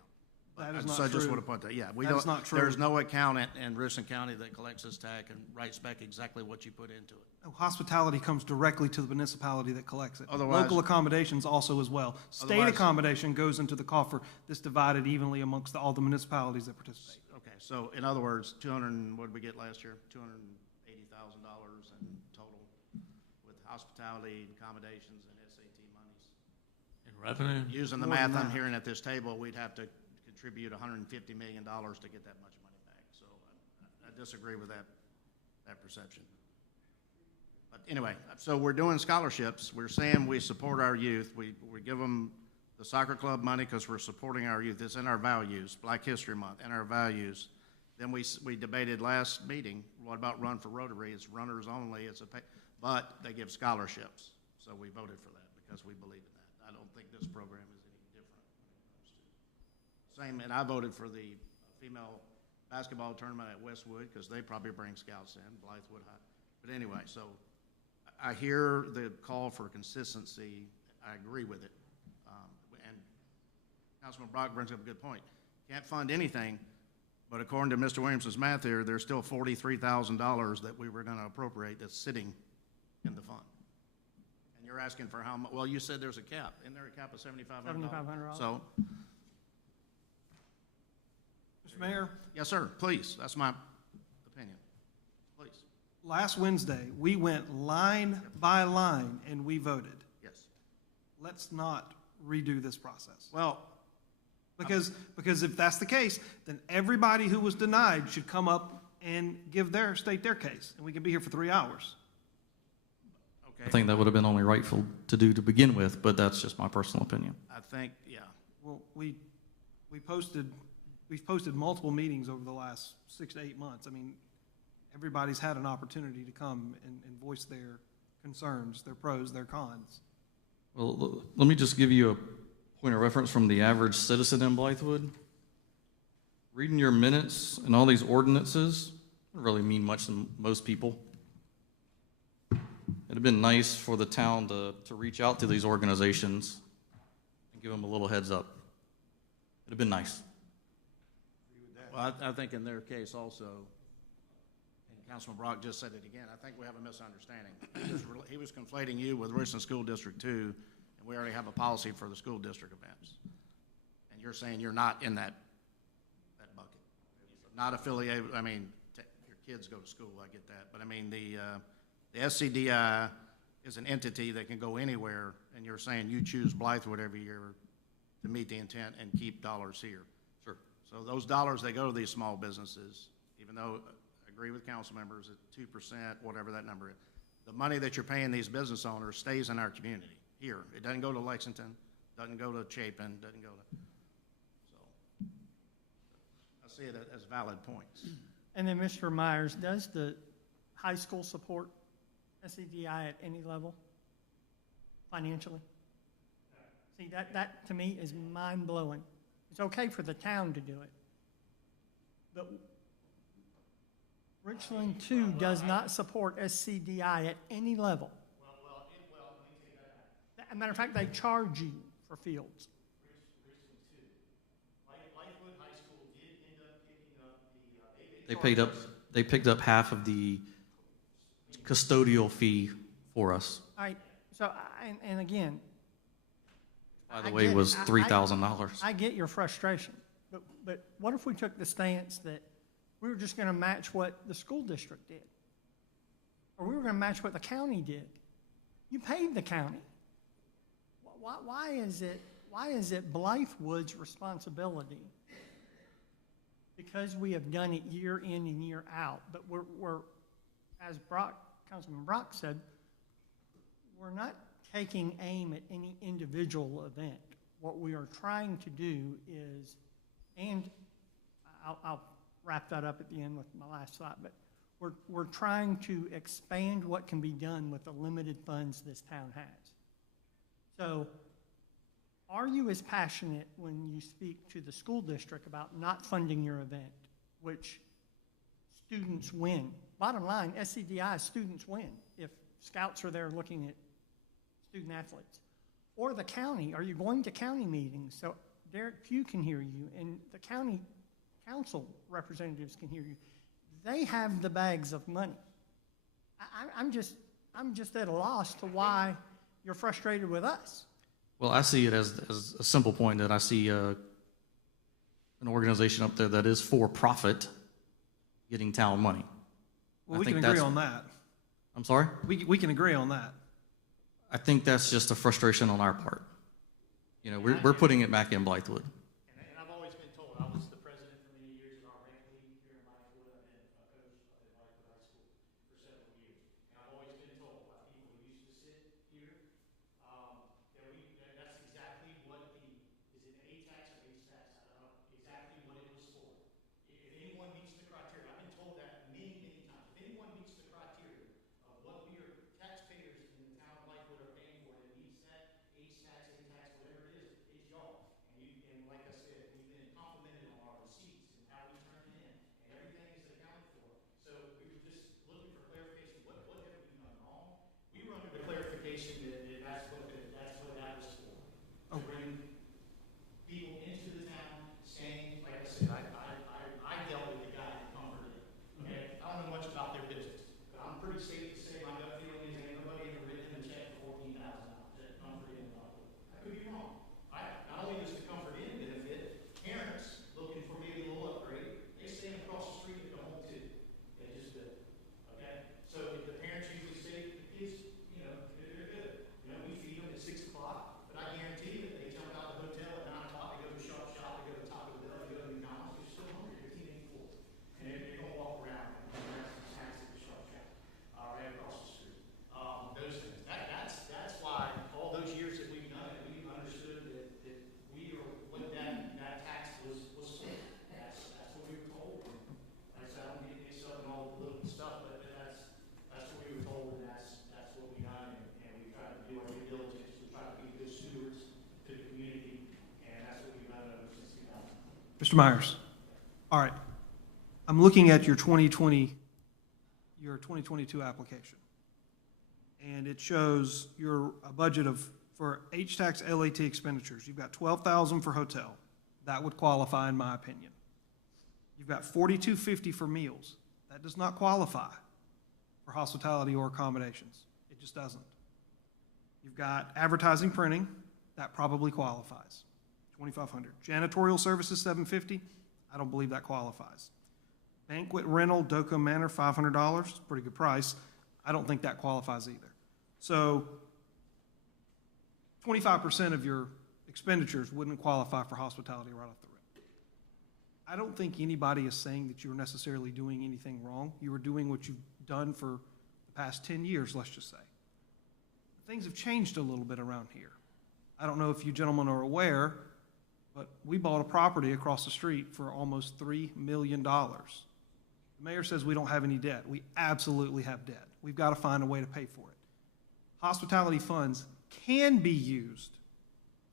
That is not So I just true. want to point that, yeah, we That don't. is not true. There's no accountant in Richland County that collects this tax and writes back exactly what you put into it. No, hospitality comes directly to the municipality that collects it. Otherwise- Local accommodations also as well. State Otherwise- accommodation goes into the coffer that's divided evenly amongst all the municipalities that participate. Okay, so in other words, 200, what did we get last year? $280,000 in total with hospitality, accommodations, and SAT monies. In revenue? Using the More math than I'm that. hearing at this table, we'd have to contribute $150 million to get that much money back. So I disagree with that perception. But anyway, so we're doing scholarships. We're saying we support our youth. We give them the soccer club money because we're supporting our youth. It's in our values, Black History Month, in our values. Then we debated last meeting, what about Run for Rotary? It's runners only, but they give scholarships. So we voted for that because we believe in that. I don't think this program is any different when it comes to. Same, and I voted for the female basketball tournament at Westwood because they probably bring scouts in, Blythewood High. But anyway, so I hear the call for consistency. I agree with it. And Councilman Brock brings up a good point. Can't fund anything, but according to Mr. Williamson's math here, there's still $43,000 that we were going to appropriate that's sitting in the fund. And you're asking for how much? Well, you said there's a cap. Isn't there a cap of $7,500? $7,500. So, Mr. Mayor, yes, sir, please. That's my opinion. Please. last Wednesday, we went line by line and we voted. Yes. Let's not redo this process. Well, Because if that's the case, then everybody who was denied should come up and state their case, and we can be here for 3 hours. Okay. I think that would have been only rightful to do to begin with, but that's just my personal opinion. I think, yeah. Well, we've posted multiple meetings over the last 6 to 8 months. I mean, everybody's had an opportunity to come and voice their concerns, their pros, their cons. Well, let me just give you a point of reference from the average citizen in Blythewood. Reading your minutes and all these ordinances doesn't really mean much to most people. It'd have been nice for the town to reach out to these organizations and give them a little heads up. It'd have been nice. Well, I think in their case also, and Councilman Brock just said it again, I think we have a misunderstanding. He was conflating you with Richland School District 2, and we already have a policy for the school district events. And you're saying you're not in that bucket. Not affiliated, I mean, your kids go to school, I get that. But I mean, the SCDI is an entity that can go anywhere, and you're saying you choose Blythewood every year to meet the intent and keep dollars here. Sure. So those dollars, they go to these small businesses, even though I agree with council members at 2%, whatever that number is. The money that you're paying these business owners stays in our community here. It doesn't go to Lexington, doesn't go to Chapin, doesn't go to, so I see it as valid points. And then, Mr. Myers, does the high school support SCDI at any level financially? See, that to me is mind-blowing. It's okay for the town to do it, but Richland 2 does not support SCDI at any level. Well, let me take that back. As a matter of fact, they charge you for fields. Richland 2. Blythewood High School did end up picking up They picked up half of the custodial fee for us. All right, so, and again, By the I way, get- was I- $3,000. I get your frustration, but what if we took the stance that we were just gonna match what the school district did? Or we were gonna match what the county did? You paid the county. Why is it Blythewood's responsibility? Because we have done it year in and year out, but we're, as Councilman Brock said, we're not taking aim at any individual event. What we are trying to do is, and I'll wrap that up at the end with my last thought, but we're trying to expand what can be done with the limited funds this town has. So, are you as passionate when you speak to the school district about not funding your event, which students win? Bottom line, SCDI students win if scouts are there looking at student athletes. Or the county, are you going to county meetings? So Derek Pugh can hear you, and the county council representatives can hear you. They have the bags of money. I'm just at a loss to why you're frustrated with us. Well, I see it as a simple point that I see an organization up there that is for profit getting town money. Well, I we think can agree that's- on that. I'm sorry? We can agree on that. I think that's just a frustration on our part. You know, we're putting it back in Blythewood. And I've always been told, I was the president for many years in our rank league here in Blythewood. I've been a coach up at Blythewood High School for several years. And I've always been told by people who used to sit here, that's exactly what is it an A-tax or H-tax? I don't know exactly what it was for. If anyone meets the criteria, I've been told that many, many times. If anyone meets the criteria of what we are, taxpayers in the town of Blythewood are paying for, that meets that H-tax, A-tax, whatever it is y'all. And like Mr. Myers, all right, I'm looking at your 2022 application. And it shows a budget for H-Tax LAT expenditures. You've got 12,000 for hotel. That would qualify in my opinion. You've got 4,250 for meals. That does not qualify for hospitality or accommodations. It just doesn't. You've got advertising, printing. That probably qualifies. 2,500. Janitorial services, 750. I don't believe that qualifies. Banquet rental, Doco Manor, $500. Pretty good price. I don't think that qualifies either. So 25% of your expenditures wouldn't qualify for hospitality right off the rip. I don't think anybody is saying that you're necessarily doing anything wrong. You are doing what you've done for the past 10 years, let's just say. Things have changed a little bit around here. I don't know if you gentlemen are aware, but we bought a property across the street for almost $3 million. The mayor says we don't have any debt. We absolutely have debt. We've got to find a way to pay for it. Hospitality funds can be used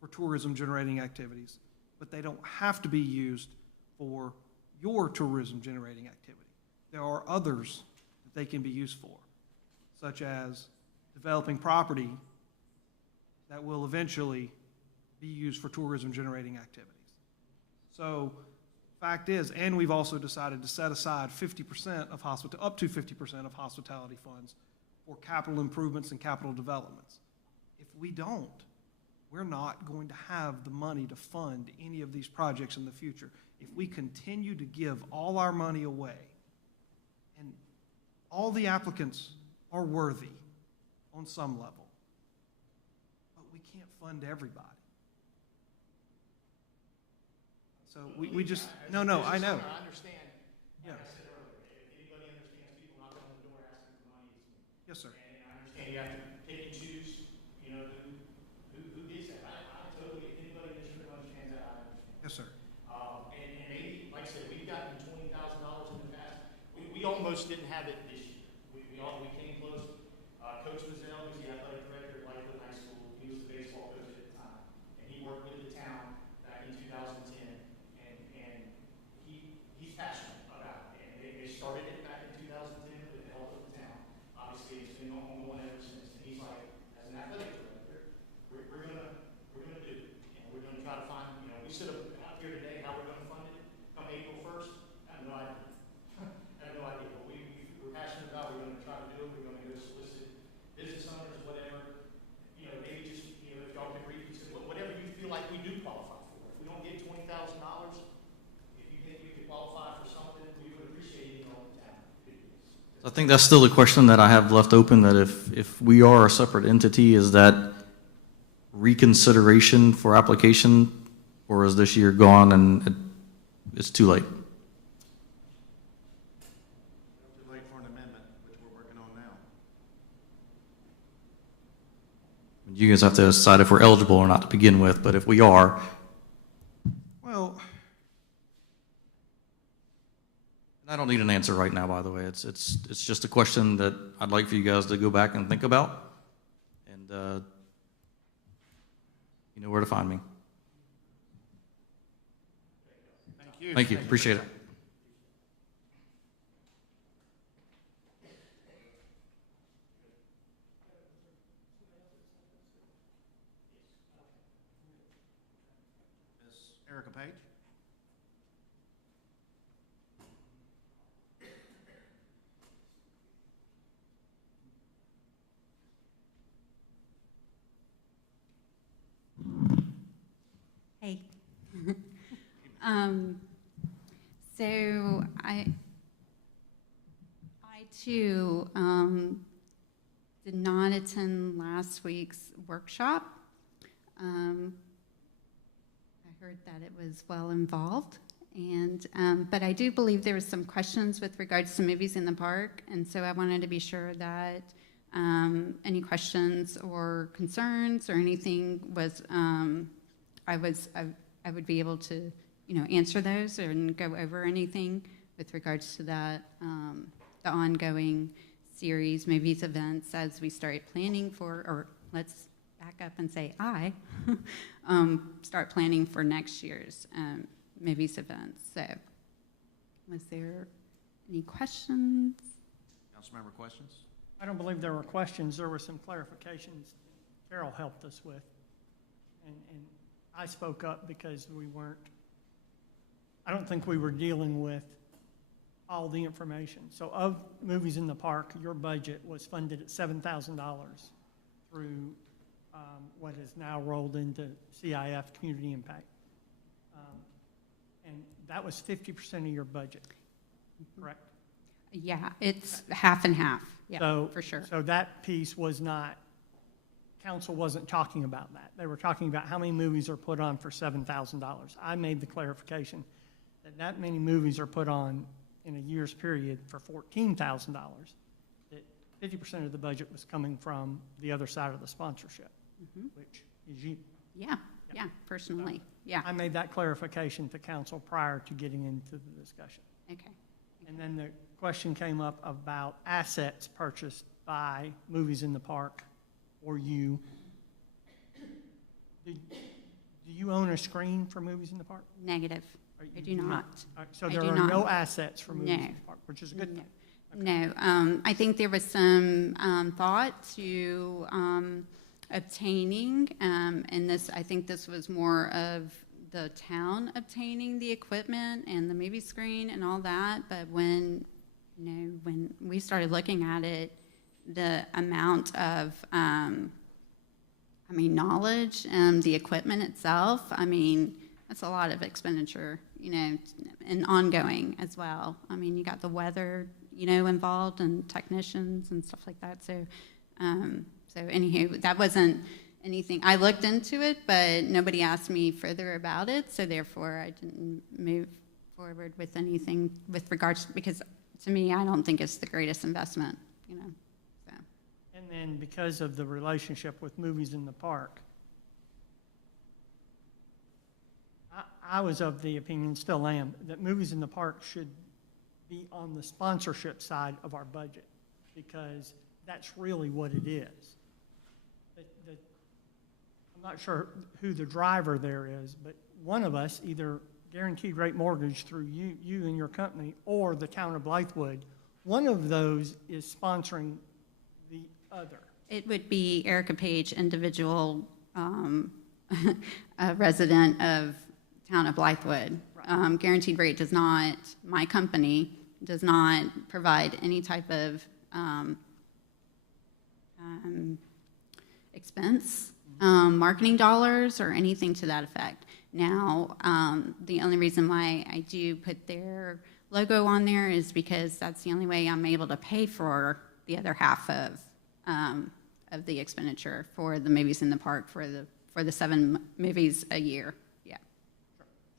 for tourism generating activities, but they don't have to be used for your tourism generating activity. There are others that they can be used for, such as developing property that will eventually be used for tourism generating activities. So fact is, and we've also decided to set aside 50% of up to 50% of hospitality funds for capital improvements and capital developments. If we don't, we're not going to have the money to fund any of these projects in the future. If we continue to give all our money away, and all the applicants are worthy on some level, but we can't fund everybody. So we just, no, I know. I understand. Yeah. Like I said earlier, if anybody understands people knocking on the door asking for money, it's me. Yes, sir. And I understand you have to pick and choose, you know, who gets that. I totally, if anybody in this room understands that, I understand. Yes, sir. And maybe, like I said, we've gotten $20,000 in the past. We almost didn't have it this year. We came close. Coach Mazzell, who's the athletic director at Blythewood High School, he was the baseball coach at the time. And he worked with the town back in 2010. And he's passionate about it. And they started it back in 2010 with the help of the town. Obviously, it's been ongoing ever since. And he's like, as an athletic director, we're gonna do it. And we're gonna try to find, you know, we sit up out here today, how we're gonna fund it come April 1st, I have no idea. I have no idea. But we're passionate about it. We're gonna try to do it. We're gonna go solicit business owners, whatever. You know, maybe just, you know, if y'all can reconsider, whatever you feel like we do qualify for. If we don't get $20,000, if you think we could qualify for something, we would appreciate it all the time. I think that's still the question that I have left open, that if we are a separate entity, is that reconsideration for application, or is this year gone and it's too late? Too late for an amendment, which we're working on now. You guys have to decide if we're eligible or not to begin with, but if we are, Well, I don't need an answer right now, by the way. It's just a question that I'd like for you guys to go back and think about, and you know where to find me. Thank you. Appreciate it. Ms. Erica Page? Hey. So I too did not attend last week's workshop. I heard that it was well involved, and but I do believe there was some questions with regards to movies in the park, and so I wanted to be sure that any questions or concerns or anything was I would be able to, you know, answer those and go over anything with regards to that, the ongoing series, movies, events as we start planning for, or let's back up and say start planning for next year's movies events. So was there any questions? Councilmember questions? I don't believe there were questions. There were some clarifications Carol helped us with. And I spoke up because I don't think we were dealing with all the information. So of Movies in the Park, your budget was funded at $7,000 through what is now rolled into CIF, Community Impact. And that was 50% of your budget, correct? Yeah, it's half and half. Yeah, So- for sure. So that piece was not, council wasn't talking about that. They were talking about how many movies are put on for $7,000. I made the clarification that many movies are put on in a year's period for $14,000, that 50% of the budget was coming from the other side of the sponsorship, which is you. Yeah, yeah, personally, yeah, I made that clarification to council prior to getting into the discussion. okay. And then the question came up about assets purchased by Movies in the Park or you. Do you own a screen for Movies in the Park? Negative. Or I you do not. So I there do are not. no assets for Movies No. in the Park, which is a good thing. No, I think there was some thought to obtaining, and I think this was more of the town obtaining the equipment and the movie screen and all that, but when we started looking at it, the amount of, knowledge and the equipment itself, that's a lot of expenditure, and ongoing as well. You got the weather, involved and technicians and stuff like that. So anywho, that wasn't anything. I looked into it, but nobody asked me further about it. So therefore, I didn't move forward with anything with regards, because to me, I don't think it's the greatest investment, so. And then because of the relationship with Movies in the Park, I was of the opinion, still am, that Movies in the Park should be on the sponsorship side of our budget, because that's really what it is. I'm not sure who the driver there is, but one of us, either Guaranteed Rate Mortgage through you and your company, or the town of Blythewood, one of those is sponsoring the other. It would be Erica Page, individual a resident of town of Blythewood. Guaranteed Rate does not, my company does not provide any type of expense, marketing dollars or anything to that effect. Now, the only reason why I do put their logo on there is because that's the only way I'm able to pay for the other half of the expenditure for the Movies in the Park for the 7 movies a year. Yeah.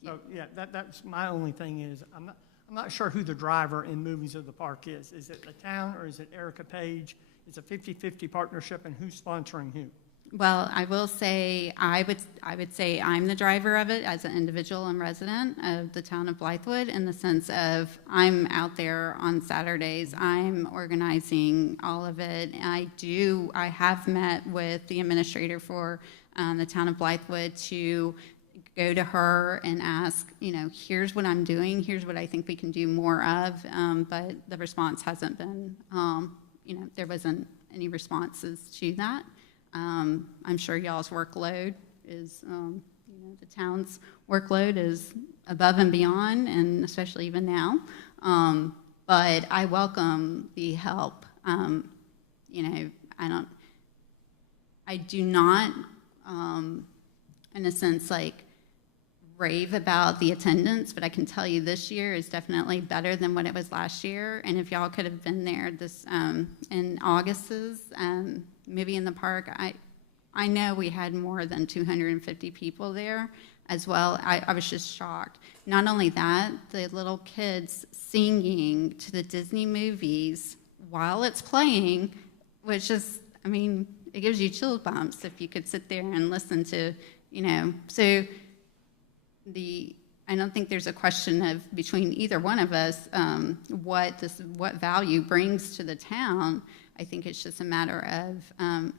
So, yeah, that's my only thing is, I'm not sure who the driver in Movies of the Park is. Is it the town or is it Erica Page? It's a 50-50 partnership, and who's sponsoring who? Well, I will say, I would say I'm the driver of it as an individual and resident of the town of Blythewood, in the sense of I'm out there on Saturdays, I'm organizing all of it. I have met with the administrator for the town of Blythewood to go to her and ask, here's what I'm doing, here's what I think we can do more of, but the response hasn't been, there wasn't any responses to that. I'm sure y'all's workload is, the town's workload is above and beyond, and especially even now. But I welcome the help. I do not, in a sense, rave about the attendance, but I can tell you this year is definitely better than what it was last year. And if y'all could have been there this in August's Movie in the Park, I know we had more than 250 people there as well. I was just shocked. Not only that, the little kids singing to the Disney movies while it's playing, which is, it gives you chill bumps if you could sit there and listen to, so I don't think there's a question of between either one of us what value brings to the town. I think it's just a matter of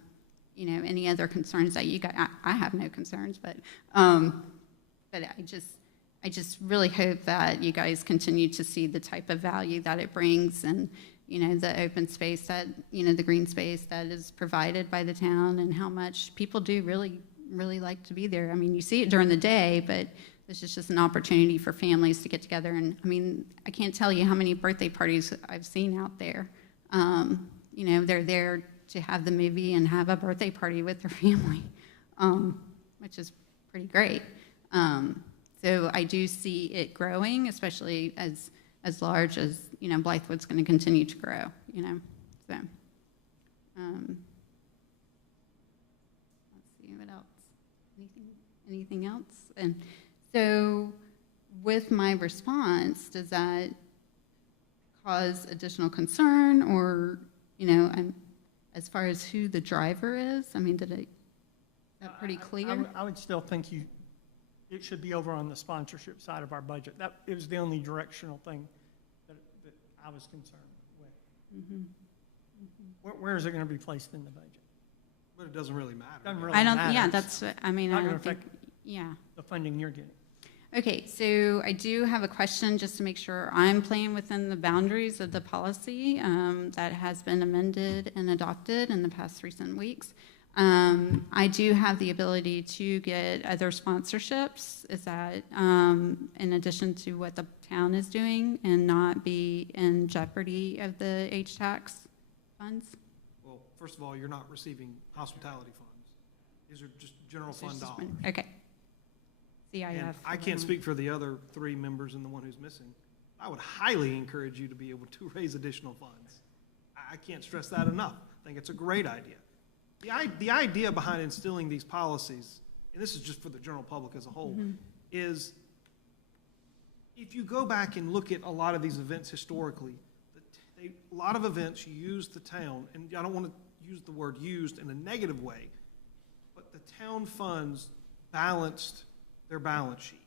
any other concerns that you got. I have no concerns, but I I just really hope that you guys continue to see the type of value that it brings and, you know, the open space that, you know, the green space that is provided by the town and how much people do really like to be there. I mean, you see it during the day, but this is just an opportunity for families to get together. And I mean, I can't tell you how many birthday parties I've seen out there. You know, they're there to have the movie and have a birthday party with their family, which is pretty great. So I do see it growing, especially as large as, you know, Blythewood's going to continue to grow, you know. So, let's see, what else? Anything else? And so with my response, does that cause additional concern or, you know, as far as who the driver is? I mean, is that pretty clear? I would still think it should be over on the sponsorship side of our budget. That it was the only directional thing that I was concerned with. Mm-hmm. Where is it going to be placed in the budget? But it doesn't really matter. Doesn't really I don't, matter. yeah, It's that's, I mean, not I gonna don't think, affect yeah. the funding you're getting. Okay, so I do have a question just to make sure I'm playing within the boundaries of the policy that has been amended and adopted in the past recent weeks. I do have the ability to get other sponsorships. Is that in addition to what the town is doing and not be in jeopardy of the H-tax funds? Well, first of all, you're not receiving hospitality funds. These are just general fund dollars. Okay. CIF. And I can't speak for the other 3 members and the one who's missing. I would highly encourage you to be able to raise additional funds. I can't stress that enough. I think it's a great idea. The idea behind instilling these policies, and this is just for the general public as a whole, is if you go back and look at a lot of these events historically, a lot of events use the town, and I don't want to use the word used in a negative way, but the town funds balanced their balance sheet.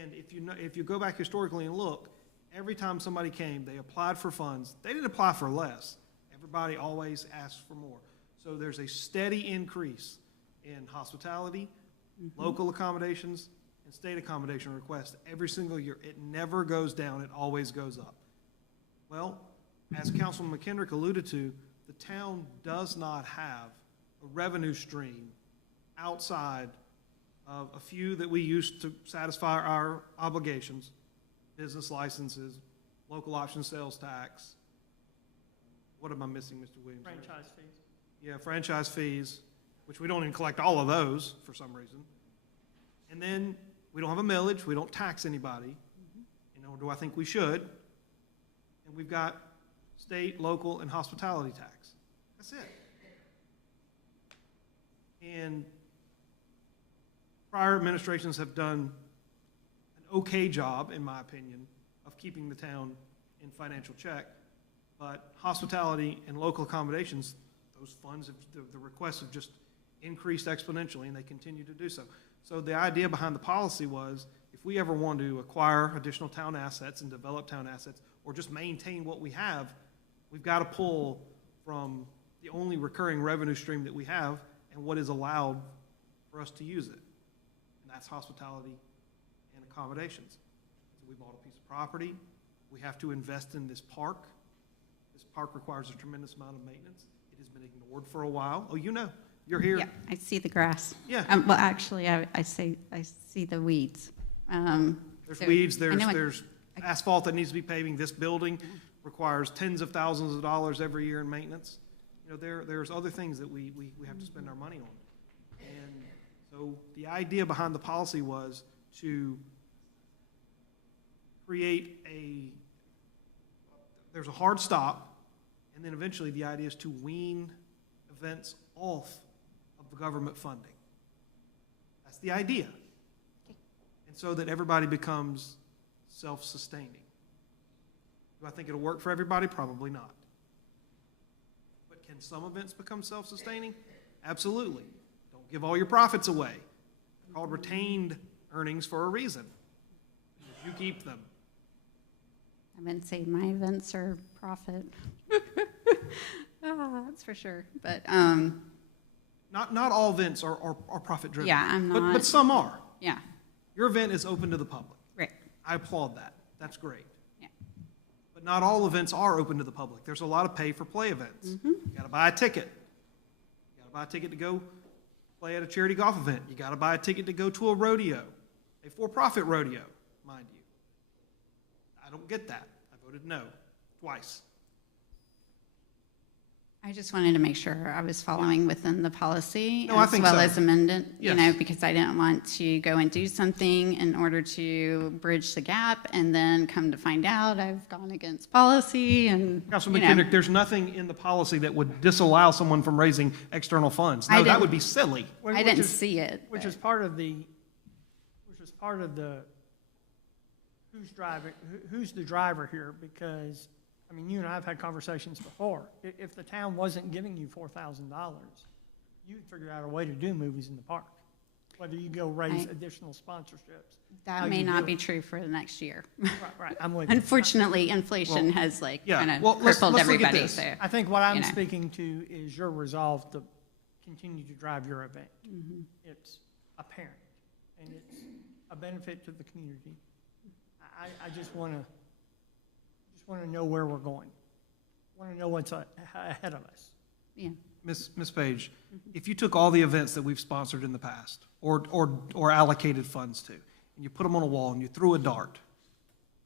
And if you go back historically and look, every time somebody came, they applied for funds. They didn't apply for less. Everybody always asked for more. So there's a steady increase in hospitality, local accommodations, and state accommodation requests every single year. It never goes down, it always goes up. Well, as Councilman McKendrick alluded to, the town does not have a revenue stream outside of a few that we use to satisfy our obligations, business licenses, local option sales tax. What am I missing, Mr. Williams? Franchise fees. Yeah, franchise fees, which we don't even collect all of those for some reason. And then we don't have a millage, we don't tax anybody, nor do I think we should. And we've got state, local, and hospitality tax. That's it. And prior administrations have done an okay job, in my opinion, of keeping the town in financial check. But hospitality and local accommodations, those funds, the requests have just increased exponentially, and they continue to do so. So the idea behind the policy was, if we ever want to acquire additional town assets and develop town assets, or just maintain what we have, we've got to pull from the only recurring revenue stream that we have and what is allowed for us to use it. And that's hospitality and accommodations. So we bought a piece of property. We have to invest in this park. This park requires a tremendous amount of maintenance. It has been ignored for a while. Oh, you know, you're here. Yeah, I see the grass. Yeah. Well, actually, I see the weeds. There's So, weeds, I know there's asphalt that needs to be paving. This building requires tens of thousands of dollars every year in maintenance. You know, there's other things that we have to spend our money on. And so the idea behind the policy was to create there's a hard stop, and then eventually the idea is to wean events off of the government funding. That's the idea. And so that everybody becomes self-sustaining. Do I think it'll work for everybody? Probably not. But can some events become self-sustaining? Absolutely. Don't give all your profits away. They're called retained earnings for a reason. You keep them. I wouldn't say my events are profit. That's for sure. But Not all events are profit driven. Yeah, I'm not. But some are. yeah, Your event is open to the public. Right. I applaud that. That's great. Yeah. But not all events are open to the public. There's a lot of pay-for-play events. You gotta buy a ticket. You gotta buy a ticket to go play at a charity golf event. You gotta buy a ticket to go to a rodeo, a for-profit rodeo, mind you. I don't get that. I voted no, twice. I just wanted to make sure I was following within the policy No, I as think well so. as amended, Yes. because I didn't want to go and do something in order to bridge the gap and then come to find out I've gone against policy and, Councilman you know. McKendrick, there's nothing in the policy that would disallow someone from raising external funds. I No, that didn't- would be silly. Which I didn't is- see it. Which but- is part of the, who's the driver here? Because, I mean, you and I have had conversations before. If the town wasn't giving you $4,000, you'd figure out a way to do movies in the park. Whether you go raise I- additional sponsorships. how That may you not do be it. true for the next year. Right, I'm with you. Unfortunately, inflation has yeah, kind well, of let's crippled look at everybody, this. so. I think what I'm you know. speaking to is your resolve to continue to drive your event. It's apparent, and it's a benefit to the community. I just want to know where we're going. Want to know what's ahead of us. Yeah. Ms. Page, if you took all the events that we've sponsored in the past or allocated funds to, and you put them on a wall and you threw a dart,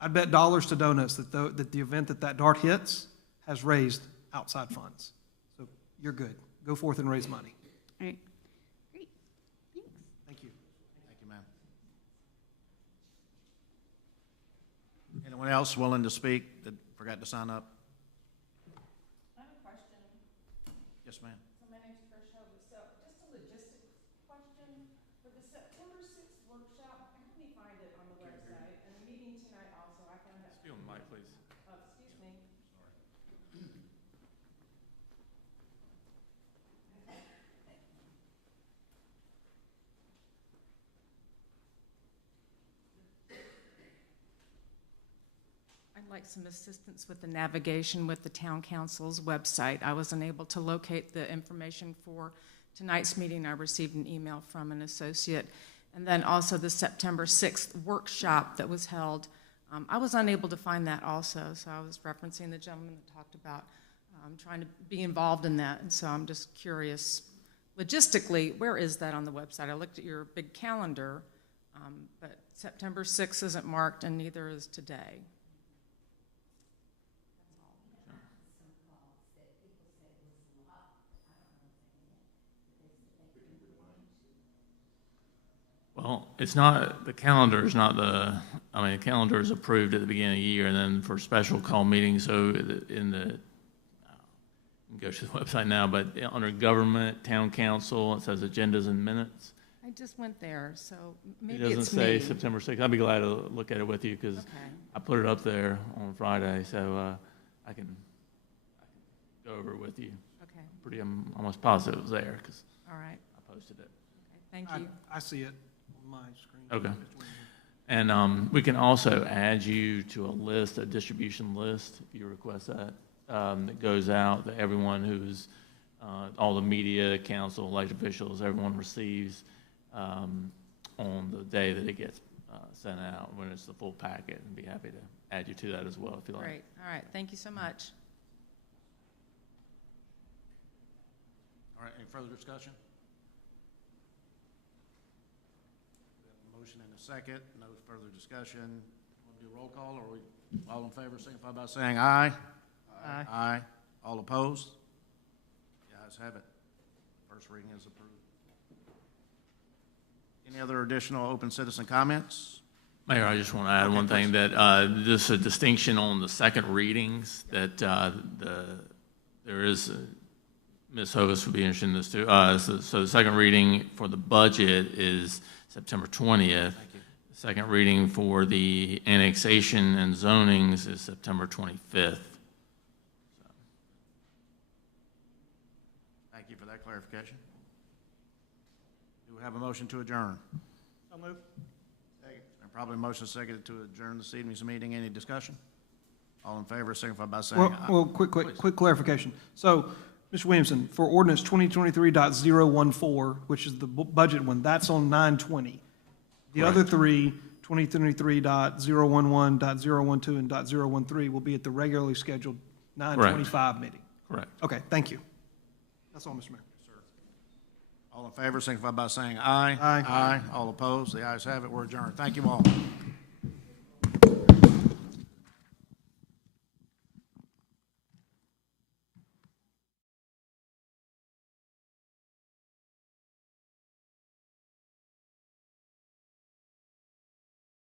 I'd bet dollars to donuts that the event that dart hits has raised outside funds. So you're good. Go forth and raise money. All right. Great. Thanks. Thank you. Thank you, ma'am. Anyone else willing to speak that forgot to sign up? I have a question. Yes, ma'am. So my name's Trish Hovis. So just a logistics question. For the September 6th workshop, I couldn't find it on the website. And the meeting tonight also, I found it. Excuse me, Mike, please. Excuse me. I'd like some assistance with the navigation with the town council's website. I was unable to locate the information for tonight's meeting. I received an email from an associate. And then also the September 6th workshop that was held. I was unable to find that also, so I was referencing the gentleman that talked about trying to be involved in that. And so I'm just curious, logistically, where is that on the website? I looked at your big calendar, but September 6th isn't marked and neither is today. Well, it's not, the calendar is not the calendar is approved at the beginning of the year, and then for special call meetings, so in the, you can go to the website now, but under government, town council, it says agendas and minutes. I just went there, so It maybe doesn't it's say me. September 6th. I'd be glad to look at it with you, because Okay. I put it up there on Friday, so I can go over it with you. Okay, I'm almost positive it was there, because all right. I posted it. Okay, thank you. I see it on my screen. Okay. And we can also add you to a list, a distribution list, if you request that, that goes out, that everyone who's, all the media, council, elected officials, everyone receives on the day that it gets sent out, when it's the full packet, and be happy to add you to that as well, if you like. Great, all right, thank you so much. All right, any further discussion? We have a motion and a second, no further discussion. Want to do roll call, or we, all in favor, signify by saying aye. Aye. Aye. All opposed? The ayes have it. First reading is approved. Any other additional open citizen comments? Mayor, I just want to add Okay, one thing, please. that just a distinction on the second readings, that there is, Ms. Hovis would be interested in this too. So the second reading for the budget is September 20th. Thank you. Second reading for the annexation and zonings is September 25th. Thank you for that clarification. Do we have a motion to adjourn? So move. And probably motion seconded to adjourn this evening's meeting. Any discussion? All in favor, signify by saying aye. Well, quick clarification. So, Mr. Williamson, for ordinance 2023.014, which is the budget one, that's on 9/20. The other three, 2023.011.012 and .013, will be at the regularly scheduled 9:25 meeting. Correct. Okay, thank you. That's all, Mr. Mayor. All in favor, signify by saying aye. Aye. Aye. All opposed, the ayes have it, we're adjourned. Thank you all.